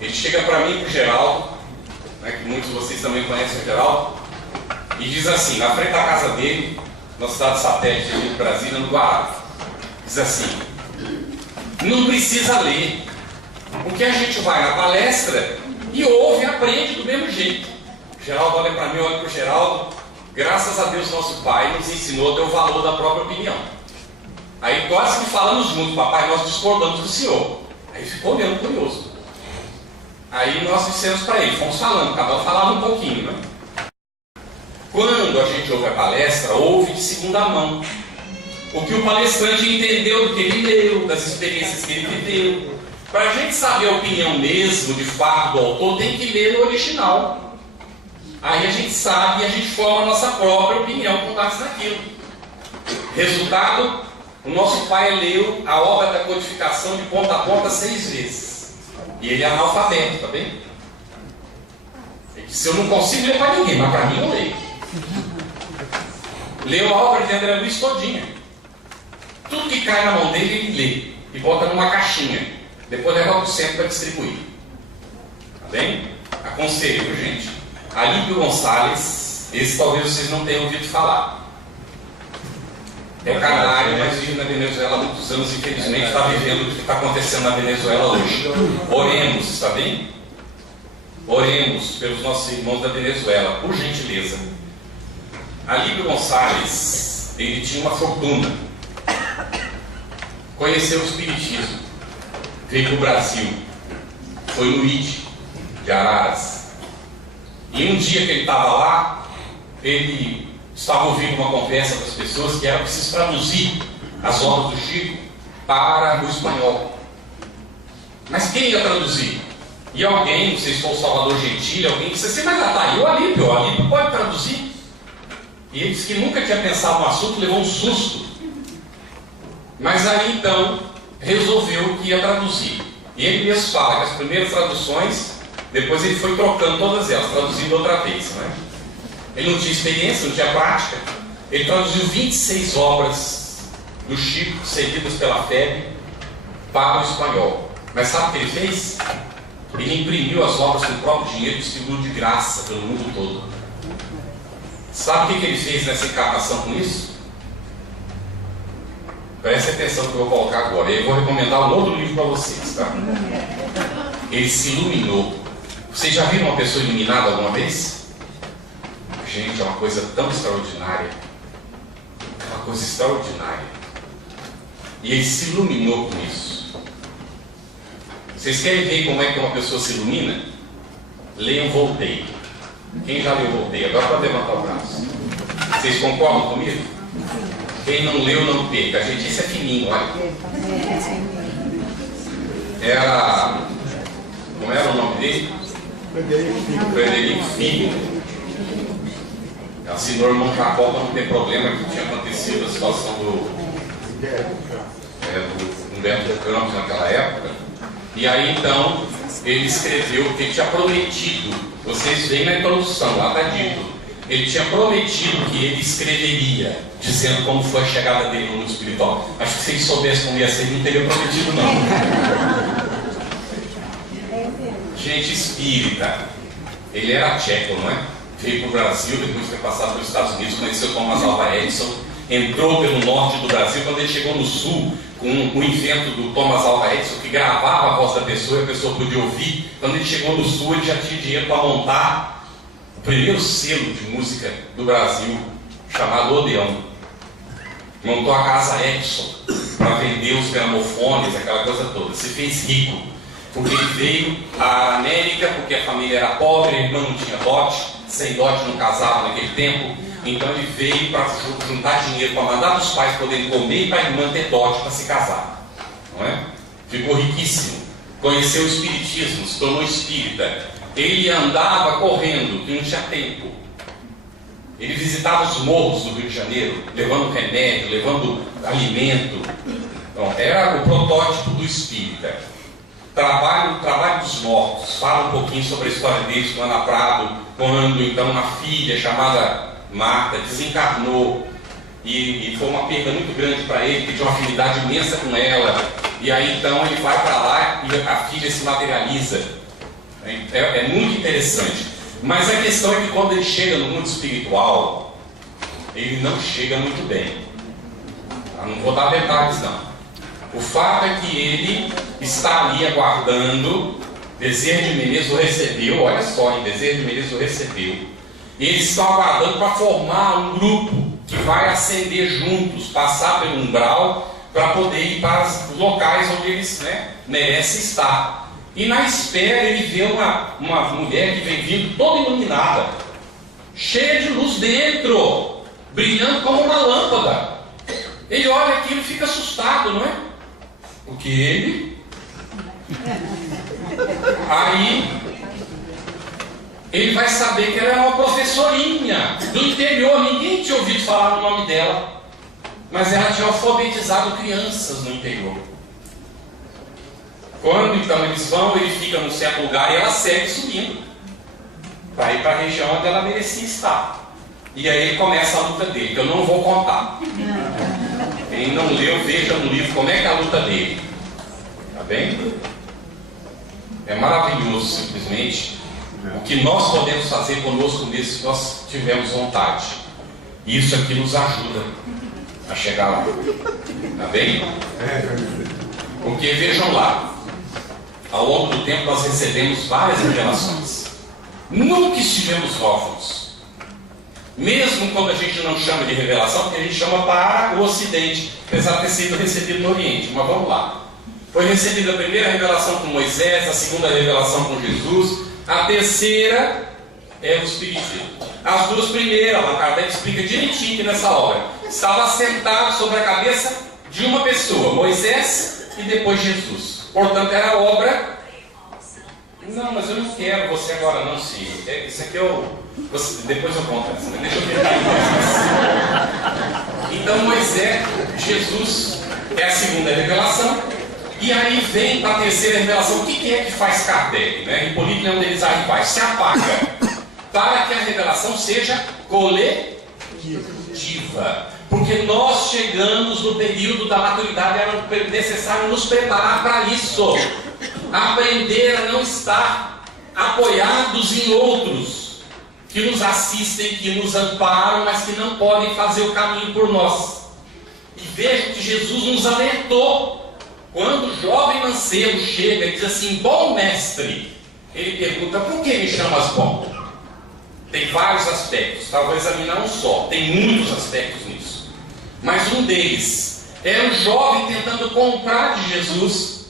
Ele chega para mim e para o Geraldo, né, que muitos de vocês também conhecem o Geraldo, e diz assim, na frente da casa dele, na cidade satélite de Brasília, no Guará, diz assim: não precisa ler, porque a gente vai na palestra e ouve e aprende do mesmo jeito. O Geraldo olha para mim, eu olho para o Geraldo. Graças a Deus nosso pai nos ensinou a ter o valor da própria opinião. Aí quase que falamos juntos: papai, nós discordamos do senhor. Aí ficou olhando curioso. Aí nós dissemos para ele, fomos falando, cada um falava um pouquinho, né? Quando a gente ouve a palestra, ouve de segunda mão o que o palestrante entendeu do que ele leu, das experiências que ele viveu. Para a gente saber a opinião mesmo, de fato, do autor, tem que ler no original. Aí a gente sabe e a gente forma a nossa própria opinião com base naquilo. Resultado, o nosso pai leu a obra da codificação de ponta a ponta 6 vezes. E ele é analfabeto, tá bem? Ele disse: eu não consigo ler para ninguém, mas para mim eu leio. Leu a obra de André Luiz todinha. Tudo que cai na mão dele, ele lê e bota numa caixinha. Depois leva para o centro para distribuir. Tá bem? Aconselho, gente. Alípio Gonçalves, esse talvez vocês não tenham ouvido falar. É canário, mas vive na Venezuela há muitos anos, infelizmente está vivendo o que está acontecendo na Venezuela hoje. Oremos, está bem? Oremos pelos nossos irmãos da Venezuela, por gentileza. Alípio Gonçalves, ele tinha uma fortuna. Conheceu o Espiritismo, veio para o Brasil, foi no ID de Araras. E um dia que ele estava lá, ele estava ouvindo uma conversa das pessoas que era preciso traduzir as obras do Chico para o espanhol. Mas quem ia traduzir? E alguém, não sei se foi o Salvador Gentili, alguém disse assim: mas já está aí o Alípio pode traduzir. E ele disse que nunca tinha pensado no assunto, levou um susto. Mas aí então resolveu que ia traduzir. E ele mesmo fala que as primeiras traduções, depois ele foi trocando todas elas, traduzindo outra vez, né? Ele não tinha experiência, não tinha prática. Ele traduziu 26 obras do Chico, seguidas pela FEB, para o espanhol. Mas sabe o que ele fez? Ele imprimiu as obras com o próprio dinheiro e distribuiu de graça pelo mundo todo. Sabe o que ele fez nessa encarnação com isso? Preste atenção no que eu vou colocar agora. Eu vou recomendar um outro livro para vocês, tá? Ele se iluminou. Vocês já viram uma pessoa iluminada alguma vez? Gente, é uma coisa tão extraordinária. É uma coisa extraordinária. E ele se iluminou com isso. Vocês querem ver como é que uma pessoa se ilumina? Leiam Voltaire. Quem já leu Voltaire? Agora pode levantar o braço. Vocês concordam comigo? Quem não leu, não perca. A gente, isso é fininho, olha. Era... Como era o nome dele? Frederico Filho. Assinou o irmão Jacó para não ter problema que tinha acontecido a situação do Humberto Campos naquela época. E aí então ele escreveu que ele tinha prometido, vocês veem na introdução, lá está dito, ele tinha prometido que ele escreveria, dizendo como foi a chegada dele no mundo espiritual. Acho que se ele soubesse como ia ser, ele não teria prometido não. Gente espírita, ele era tcheco, não é? Veio para o Brasil, depois foi passar pelos Estados Unidos, conheceu Thomas Alva Edison, entrou pelo norte do Brasil. Quando ele chegou no sul, com o invento do Thomas Alva Edison, que gravava a voz da pessoa e a pessoa podia ouvir, quando ele chegou no sul, ele já tinha dinheiro para montar o primeiro selo de música do Brasil, chamado Odeon. Montou a casa Edison para vender os gramofones, aquela coisa toda. Se fez rico, porque ele veio à América, porque a família era pobre, a irmã não tinha dote, sem dote não casava naquele tempo, então ele veio para juntar dinheiro para mandar os pais poderem comer e para a irmã ter dote para se casar, não é? Ficou riquíssimo, conheceu o espiritismo, se tornou espírita. Ele andava correndo, que não tinha tempo. Ele visitava os morros do Rio de Janeiro, levando remédio, levando alimento. Então, era o protótipo do espírita. Trabalho dos mortos. Fala um pouquinho sobre a história deles com Ana Prado, quando então uma filha chamada Marta desencarnou e foi uma perda muito grande para ele, que tinha uma afinidade imensa com ela. E aí então ele vai para lá e a filha se materializa. É muito interessante. Mas a questão é que quando ele chega no mundo espiritual, ele não chega muito bem. Eu não vou dar detalhes não. O fato é que ele está ali aguardando. Bezerra de Menezes o recebeu, olha só, Bezerra de Menezes o recebeu. E eles estão aguardando para formar um grupo que vai ascender juntos, passar pelo umbral, para poder ir para os locais onde eles merecem estar. E na espera ele vê uma mulher que vem vindo toda iluminada, cheia de luz dentro, brilhando como uma lâmpada. Ele olha aquilo e fica assustado, não é? Porque ele... Aí ele vai saber que ela é uma professorinha do interior. Ninguém tinha ouvido falar no nome dela, mas ela tinha alfabetizado crianças no interior. Quando então eles vão, ele fica num certo lugar e ela segue subindo para ir para a região onde ela merecia estar. E aí começa a luta dele, que eu não vou contar. Quem não leu, veja no livro como é que é a luta dele. Tá bem? É maravilhoso, simplesmente, o que nós podemos fazer conosco mesmo se nós tivermos vontade. Isso aqui nos ajuda a chegar lá. Tá bem? Porque vejam lá, ao longo do tempo nós recebemos várias revelações. Nunca estivemos órfãos. Mesmo quando a gente não chama de revelação, porque a gente chama para o Ocidente, apesar de ter sido recebido no Oriente. Mas vamos lá. Foi recebida a primeira revelação com Moisés, a segunda revelação com Jesus, a terceira é o Espiritismo. As duas primeiras, Allan Kardec explica direitinho aqui nessa obra. Estava sentado sobre a cabeça de uma pessoa, Moisés e depois Jesus. Portanto, era a obra... Não, mas eu não quero você agora não, Ciro. Isso aqui depois eu conto essa, deixa eu ver. Então Moisés, Jesus é a segunda revelação. E aí vem para a terceira revelação. O que é que faz Kardec? Hipólito Leão Denis Arribas se apaga para que a revelação seja coletiva. Porque nós chegamos no período da maturidade, era necessário nos preparar para isso. Aprender a não estar apoiados em outros que nos assistem, que nos amparam, mas que não podem fazer o caminho por nós. E veja que Jesus nos alertou. Quando o jovem mancebo chega e diz assim: bom mestre, ele pergunta: por que me chamas bom? Tem vários aspectos, talvez examinar um só, tem muitos aspectos nisso. Mas um deles é o jovem tentando comprar de Jesus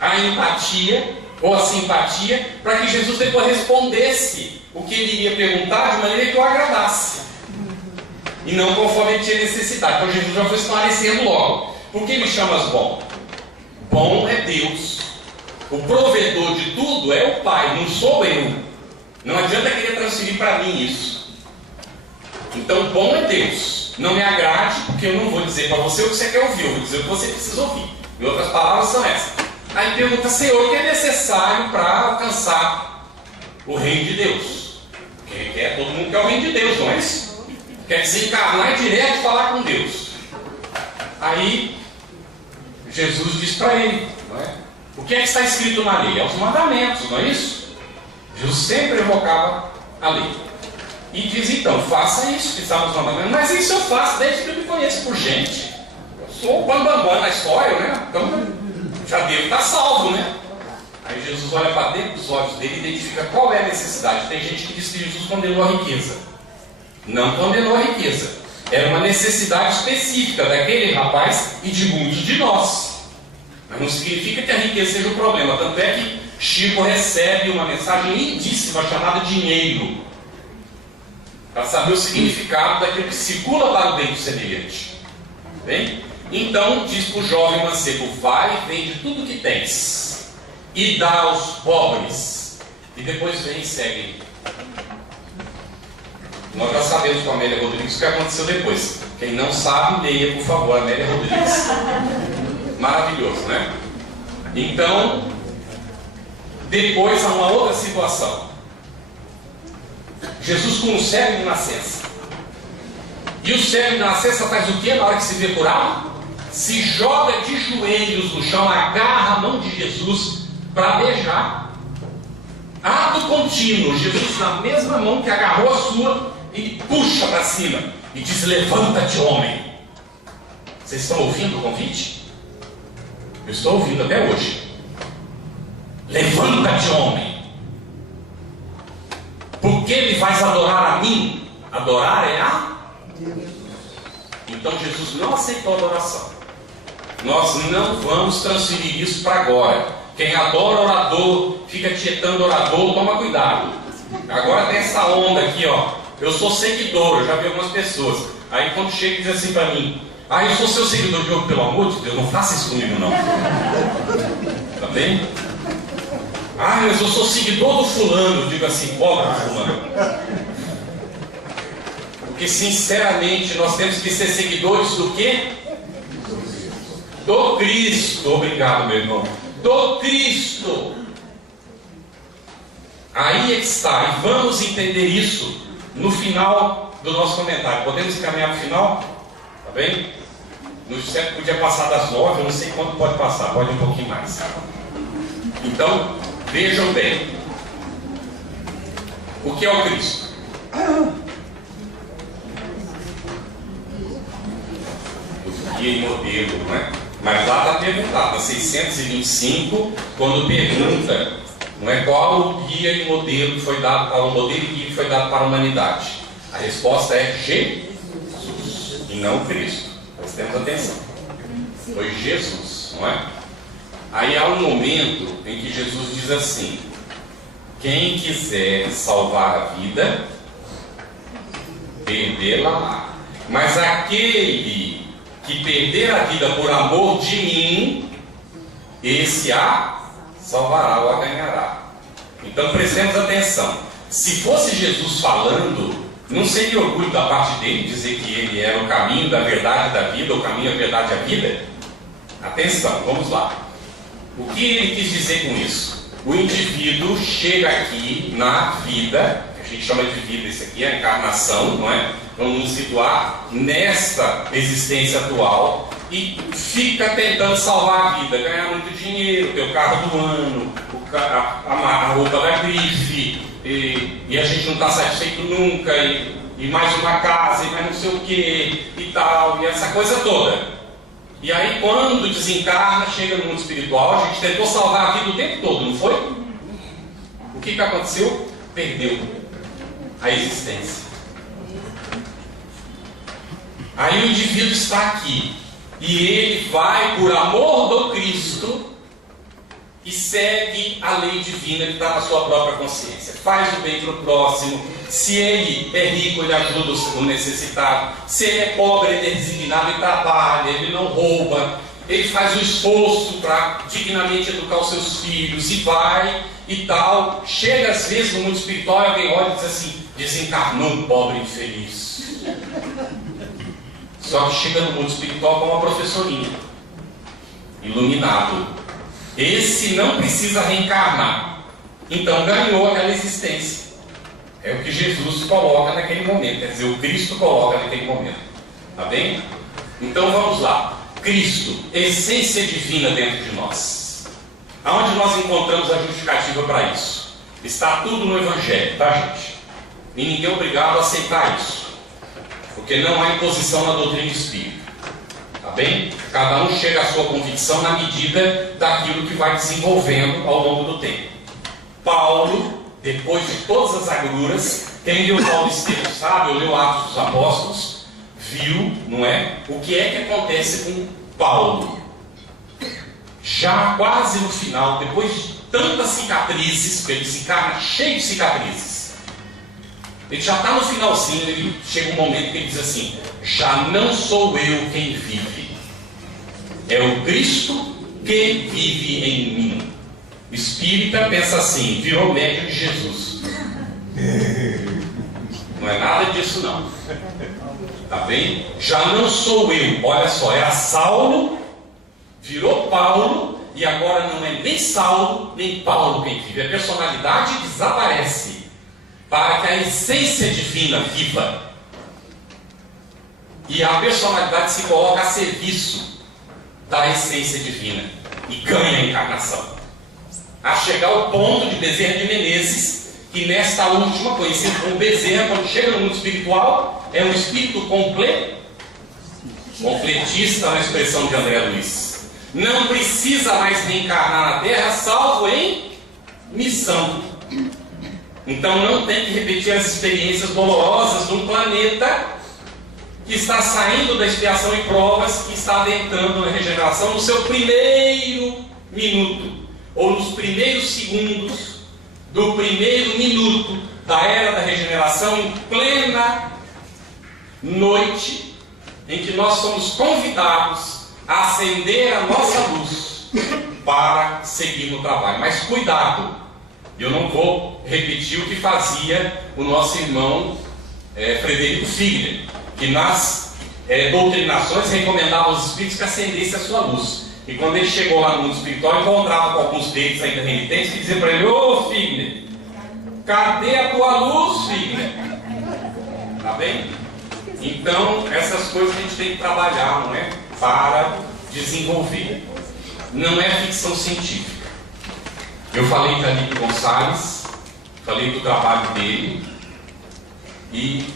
a empatia ou a simpatia, para que Jesus depois respondesse o que ele iria perguntar de maneira que o agradasse, e não conforme ele tinha necessidade. Então Jesus já foi esclarecendo logo: por que me chamas bom? Bom é Deus, o provedor de tudo é o Pai, não sou eu. Não adianta querer transferir para mim isso. Então bom é Deus. Não me agrade, porque eu não vou dizer para você o que você quer ouvir, eu vou dizer o que você precisa ouvir. E outras palavras são essas. Aí pergunta: Senhor, o que é necessário para alcançar o reino de Deus? Porque ele quer, todo mundo quer o reino de Deus, não é isso? Quer desencarnar e direto falar com Deus. Aí Jesus diz para ele, não é? O que é que está escrito na lei? É os mandamentos, não é isso? Jesus sempre evocava a lei. E diz: então, faça isso que está nos mandamentos. Mas isso eu faço desde que eu me conheço por gente. Eu sou o bambambam na história, né? Então já devo estar salvo, né? Aí Jesus olha para dentro dos olhos dele e identifica qual é a necessidade. Tem gente que diz que Jesus condenou a riqueza. Não condenou a riqueza. Era uma necessidade específica daquele rapaz e de muitos de nós. Mas não significa que a riqueza seja o problema. Tanto é que Chico recebe uma mensagem lindíssima chamada dinheiro, para saber o significado daquilo que circula para o bem do semelhante. Bem? Então diz para o jovem mancebo: vai e vende tudo que tens e dá aos pobres, e depois vem e segue. Nós já sabemos com a Amélia Rodrigues o que aconteceu depois. Quem não sabe, leia por favor Amélia Rodrigues. Maravilhoso, né? Então depois há uma outra situação. Jesus com o cego de nascença. E o cego de nascença faz o que na hora que se vê curado? Se joga de joelhos no chão, agarra a mão de Jesus para beijar. Ato contínuo, Jesus na mesma mão que agarrou a sua, e puxa para cima e diz: levanta-te, homem. Vocês estão ouvindo o convite? Eu estou ouvindo até hoje. Levanta-te, homem. Porque ele vais adorar a mim? Adorar é a Deus. Então Jesus não aceitou a adoração. Nós não vamos transferir isso para agora. Quem adora orador, fica tietando orador, toma cuidado. Agora tem essa onda aqui, ó. Eu sou seguidor, eu já vi algumas pessoas. Aí quando chega e diz assim para mim: ah, eu sou seu seguidor. Diogo, pelo amor de Deus, não faça isso comigo não. Tá bem? Ah, mas eu sou seguidor do fulano. Eu digo assim: pobre fulano. Porque sinceramente nós temos que ser seguidores do quê? Do Cristo. Obrigado, meu irmão. Do Cristo. Aí é que está. E vamos entender isso no final do nosso comentário. Podemos encaminhar para o final? Tá bem? No certo podia passar das 9, eu não sei quanto pode passar, pode um pouquinho mais. Então, vejam bem. O que é o Cristo? O guia e modelo, não é? Mas lá está perguntado, na 625, quando pergunta, não é, qual o guia e modelo que foi dado, qual o modelo e guia que foi dado para a humanidade? A resposta é Jesus, e não Cristo. Prestemos atenção. Foi Jesus, não é? Aí há um momento em que Jesus diz assim: quem quiser salvar a vida, perdê-la. Mas aquele que perder a vida por amor de mim, esse a salvará ou a ganhará. Então prestemos atenção. Se fosse Jesus falando, não seria orgulho da parte dele dizer que ele era o caminho da verdade da vida, o caminho, a verdade, a vida? Atenção, vamos lá. O que ele quis dizer com isso? O indivíduo chega aqui na vida, a gente chama de vida, isso aqui é a encarnação, não é? Vamos nos situar nesta existência atual e fica tentando salvar a vida, ganhar muito dinheiro, ter o carro do ano, a roupa da grife, e a gente não está satisfeito nunca, e e mais uma casa, e mais não sei o que, e tal, e essa coisa toda. E aí quando desencarna, chega no mundo espiritual, a gente tentou salvar a vida o tempo todo, não foi? O que aconteceu? Perdeu a existência. Aí o indivíduo está aqui, e ele vai, por amor do Cristo, e segue a lei divina que está na sua própria consciência. Faz o bem para o próximo. Se ele é rico, ele ajuda o necessitado. Se ele é pobre, ele é designado e trabalha, ele não rouba. Ele faz o esforço para dignamente educar os seus filhos e vai e tal. Chega às vezes no mundo espiritual e alguém olha e diz assim: desencarnou um pobre infeliz. Só que chega no mundo espiritual com uma professorinha, iluminado. Esse não precisa reencarnar. Então ganhou aquela existência. É o que Jesus coloca naquele momento. Quer dizer, o Cristo coloca naquele momento. Tá bem? Então vamos lá. Cristo, essência divina dentro de nós. Aonde nós encontramos a justificativa para isso? Está tudo no Evangelho, tá, gente? E ninguém é obrigado a aceitar isso. Porque não há imposição na doutrina espírita. Tá bem? Cada um chega à sua convicção na medida daquilo que vai desenvolvendo ao longo do tempo. Paulo, depois de todas as agruras, quem leu Paulo Estevam sabe, ou leu Atos dos Apóstolos, viu, não é? O que é que acontece com Paulo. Já quase no final, depois de tantas cicatrizes, porque ele se encarna cheio de cicatrizes, ele já está no finalzinho, ele chega um momento que ele diz assim: já não sou eu quem vive, é o Cristo que vive em mim. O espírita pensa assim: virou médium de Jesus. Não é nada disso não. Tá bem? Já não sou eu. Olha só, era Saulo, virou Paulo, e agora não é nem Saulo nem Paulo quem vive. A personalidade desaparece para que a essência divina viva. E a personalidade se coloca a serviço da essência divina e ganha a encarnação. A chegar ao ponto de Bezerra de Menezes, que nesta última, conhecido como Bezerra, quando chega no mundo espiritual, é um espírito completista, na expressão de André Luiz. Não precisa mais reencarnar na Terra, salvo em missão. Então não tem que repetir as experiências dolorosas de um planeta que está saindo da expiação e provas, que está adentrando na regeneração no seu primeiro minuto, ou nos primeiros segundos do primeiro minuto da era da regeneração, em plena noite, em que nós somos convidados a acender a nossa luz para seguir no trabalho. Mas cuidado, eu não vou repetir o que fazia o nosso irmão Frederico Figner, que nas doutrinações recomendava aos espíritos que acendesse a sua luz. E quando ele chegou lá no mundo espiritual, encontrava com alguns deles ainda renitentes que diziam para ele: ô Figner, cadê a tua luz, Figner? Tá bem? Então, essas coisas a gente tem que trabalhar, não é? Para desenvolver. Não é ficção científica. Eu falei de Alípio Gonçalves, falei do trabalho dele, e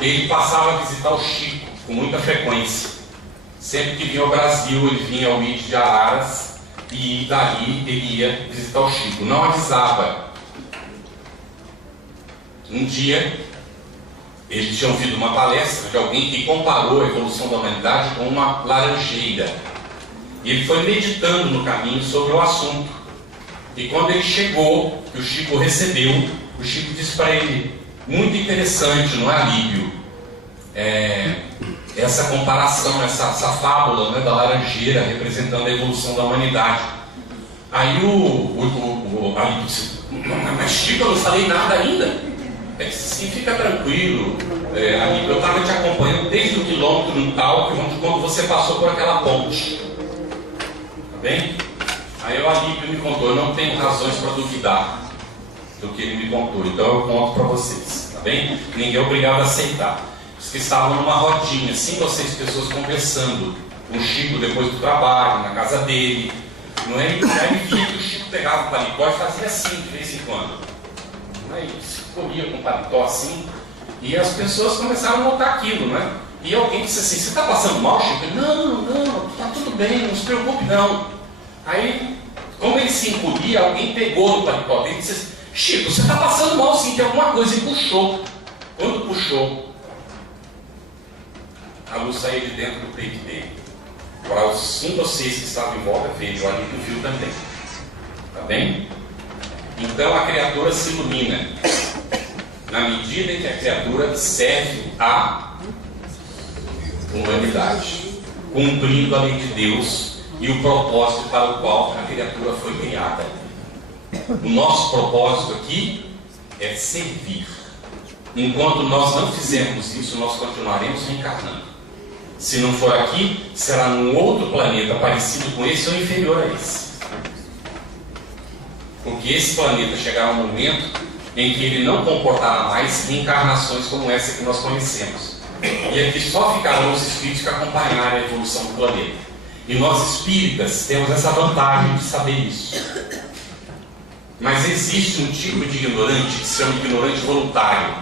ele passava a visitar o Chico com muita frequência. Sempre que vinha ao Brasil, ele vinha ao ID de Araras, e dali ele ia visitar o Chico. Não avisava. Um dia, ele tinha ouvido uma palestra de alguém que comparou a evolução da humanidade com uma laranjeira. E ele foi meditando no caminho sobre o assunto. E quando ele chegou, que o Chico recebeu, o Chico disse para ele: muito interessante, não é, Alípio? Essa comparação, essa fábula, né, da laranjeira representando a evolução da humanidade. Aí o Alípio disse: mas Chico, eu não falei nada ainda. Ele disse: sim, fica tranquilo, Alípio, eu estava te acompanhando desde o quilômetro tal, quando você passou por aquela ponte. Tá bem? Aí o Alípio me contou: eu não tenho razões para duvidar do que ele me contou, então eu conto para vocês, tá bem? Ninguém é obrigado a aceitar. Os que estavam numa rodinha, 5 ou 6 pessoas conversando com o Chico depois do trabalho, na casa dele, não é? E aí via que o Chico pegava o paletó e fazia assim de vez em quando. Não é isso? Comia com o paletó assim, E as pessoas começaram a notar aquilo, né? E alguém disse assim, você está passando mal, Chico? Ele, não, está tudo bem, não se preocupe não. Aí, como ele se encolhia, alguém pegou no paletó dele e disse assim, Chico, você está passando mal sim, tem alguma coisa, e puxou. Quando puxou, a luz saiu de dentro do peito dele. Para os 5 ou 6 que estavam em volta, veio ali e viu também. Tá bem? Então a criatura se ilumina na medida em que a criatura serve à humanidade, cumprindo a lei de Deus e o propósito para o qual a criatura foi criada. O nosso propósito aqui é servir. Enquanto nós não fizermos isso, nós continuaremos reencarnando. Se não for aqui, será num outro planeta parecido com esse ou inferior a esse. Porque esse planeta chegará um momento em que ele não comportará mais reencarnações como essa que nós conhecemos. E aqui só ficarão os espíritos que acompanharem a evolução do planeta. E nós espíritas temos essa vantagem de saber isso. Mas existe um tipo de ignorante que se chama ignorante voluntário.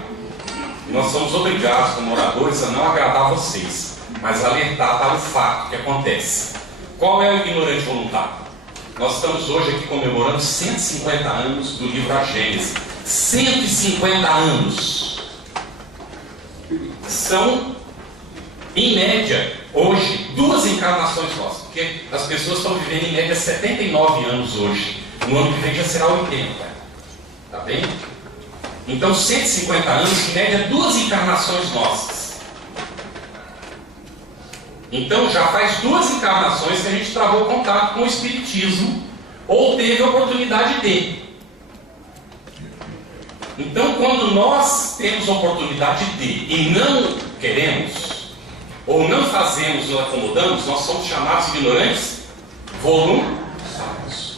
E nós somos obrigados, como oradores, a não agradar vocês, mas alertar para o fato que acontece. Qual é o ignorante voluntário? Nós estamos hoje aqui comemorando 150 anos do livro A Gênese. 150 anos. São, em média, hoje, 2 encarnações nossas. Porque as pessoas estão vivendo em média 79 anos hoje. No ano que vem já será 80. Tá bem? Então, 150 anos, em média, 2 encarnações nossas. Então, já faz 2 encarnações que a gente travou contato com o Espiritismo, ou teve a oportunidade de. Então, quando nós temos a oportunidade de, e não queremos, ou não fazemos, ou acomodamos, nós somos chamados ignorantes voluntários.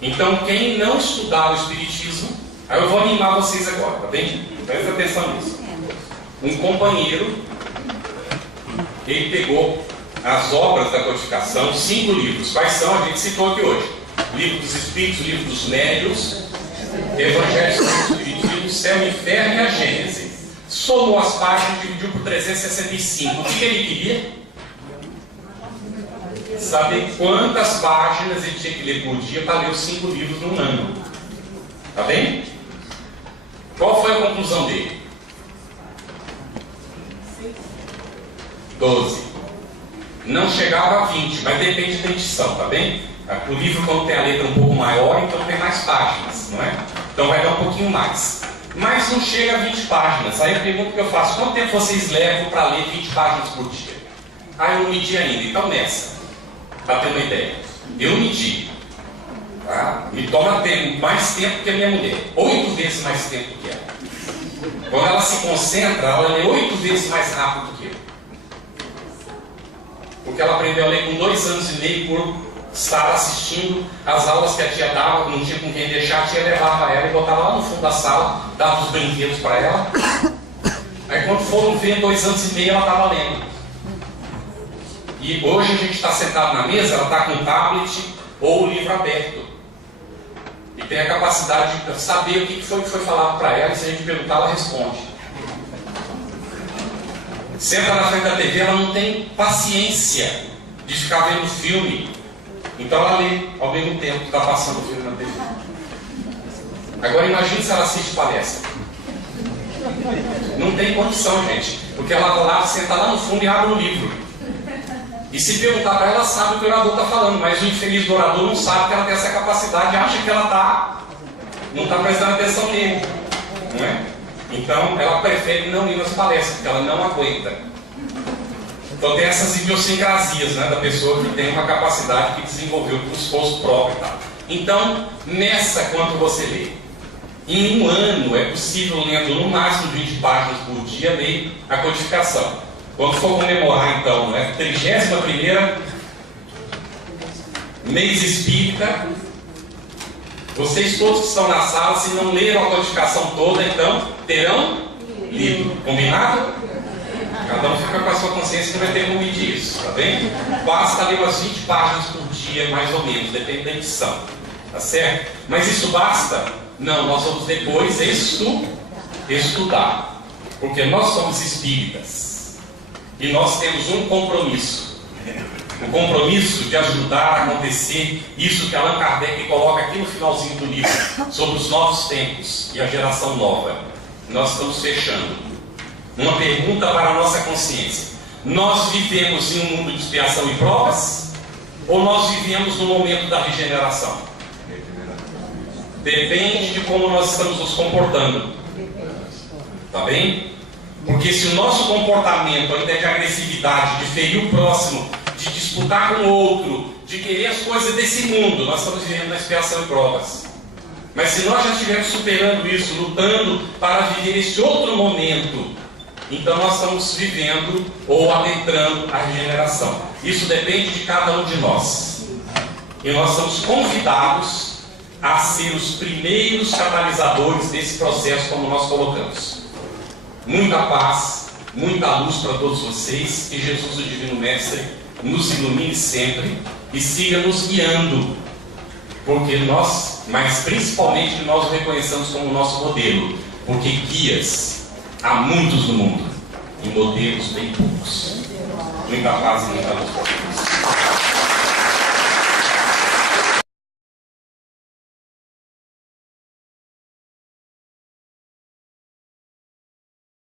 Então, quem não estudar o Espiritismo, aí eu vou animar vocês agora, tá bem? Presta atenção nisso. Um companheiro, ele pegou as obras da codificação, 5 livros. Quais são? A gente citou aqui hoje. Livro dos Espíritos, Livro dos Médiuns, Evangelho do Espiritismo, Céu e Inferno e a Gênese. Somou as páginas e dividiu por 365. O que ele queria? Saber quantas páginas ele tinha que ler por dia para ler os 5 livros num ano. Tá bem? Qual foi a conclusão dele? 12. Não chegava a 20, mas depende da edição, tá bem? O livro, quando tem a letra um pouco maior, então tem mais páginas, não é? Então vai dar um pouquinho mais. Mas não chega a 20 páginas. Aí a pergunta que eu faço, quanto tempo vocês levam para ler 20 páginas por dia? Ah, eu não medi ainda. Então nessa, para ter uma ideia, eu medi. Tá? Me toma mais tempo que a minha mulher. 8 vezes mais tempo que ela. Quando ela se concentra, ela lê 8 vezes mais rápido que eu. Porque ela aprendeu a ler com 2 anos e meio por estar assistindo as aulas que a tia dava, não tinha com quem deixar, a tia levava ela e botava lá no fundo da sala, dava os brinquedos para ela. Aí quando foram ver 2 anos e meio, ela estava lendo. E hoje a gente está sentado na mesa, ela está com o tablet ou o livro aberto. E tem a capacidade de saber o que foi falado para ela, e se a gente perguntar, ela responde. Senta na frente da TV, ela não tem paciência de ficar vendo filme. Então ela lê ao mesmo tempo que está passando o filme na TV. Agora imagine se ela assiste palestra. Não tem condição, gente. Porque ela vai lá, senta lá no fundo e abre um livro. E se perguntar para ela, ela sabe o que o orador está falando. Mas o infeliz do orador não sabe que ela tem essa capacidade e acha que ela não está prestando atenção nele. Não é? Então ela prefere não ir nas palestras, porque ela não aguenta. Então tem essas idiosincrasias, né, da pessoa que tem uma capacidade que desenvolveu com esforço próprio e tal. Então, nessa, quanto você lê? Em um ano é possível, lendo no máximo 20 páginas por dia, ler a codificação. Quando for comemorar, então, né, 31ª mês espírita, vocês todos que estão na sala, se não leram a codificação toda, então terão lido. Combinado? Cada um fica com a sua consciência que vai ter como medir isso, tá bem? Basta ler umas 20 páginas por dia, mais ou menos, depende da edição, tá certo? Mas isso basta? Não, nós vamos depois estudar. Porque nós somos espíritas e nós temos um compromisso. O compromisso de ajudar a acontecer isso que Allan Kardec coloca aqui no finalzinho do livro, sobre os novos tempos e a geração nova. Nós estamos fechando. Uma pergunta para a nossa consciência: nós vivemos em um mundo de expiação e provas? Ou nós vivemos no momento da regeneração? Depende de como nós estamos nos comportando. Tá bem? Porque se o nosso comportamento ainda é de agressividade, de ferir o próximo, de disputar com o outro, de querer as coisas desse mundo, nós estamos vivendo na expiação e provas. Mas se nós já estivermos superando isso, lutando para viver esse outro momento, então nós estamos vivendo ou adentrando a regeneração. Isso depende de cada um de nós. E nós estamos convidados a ser os primeiros catalisadores desse processo, como nós colocamos. Muita paz, muita luz para todos vocês. Que Jesus, o Divino Mestre, nos ilumine sempre e siga nos guiando. Porque nós, mas principalmente que nós o reconheçamos como nosso modelo. Porque guias há muitos no mundo e modelos bem poucos. Muita paz e muita luz.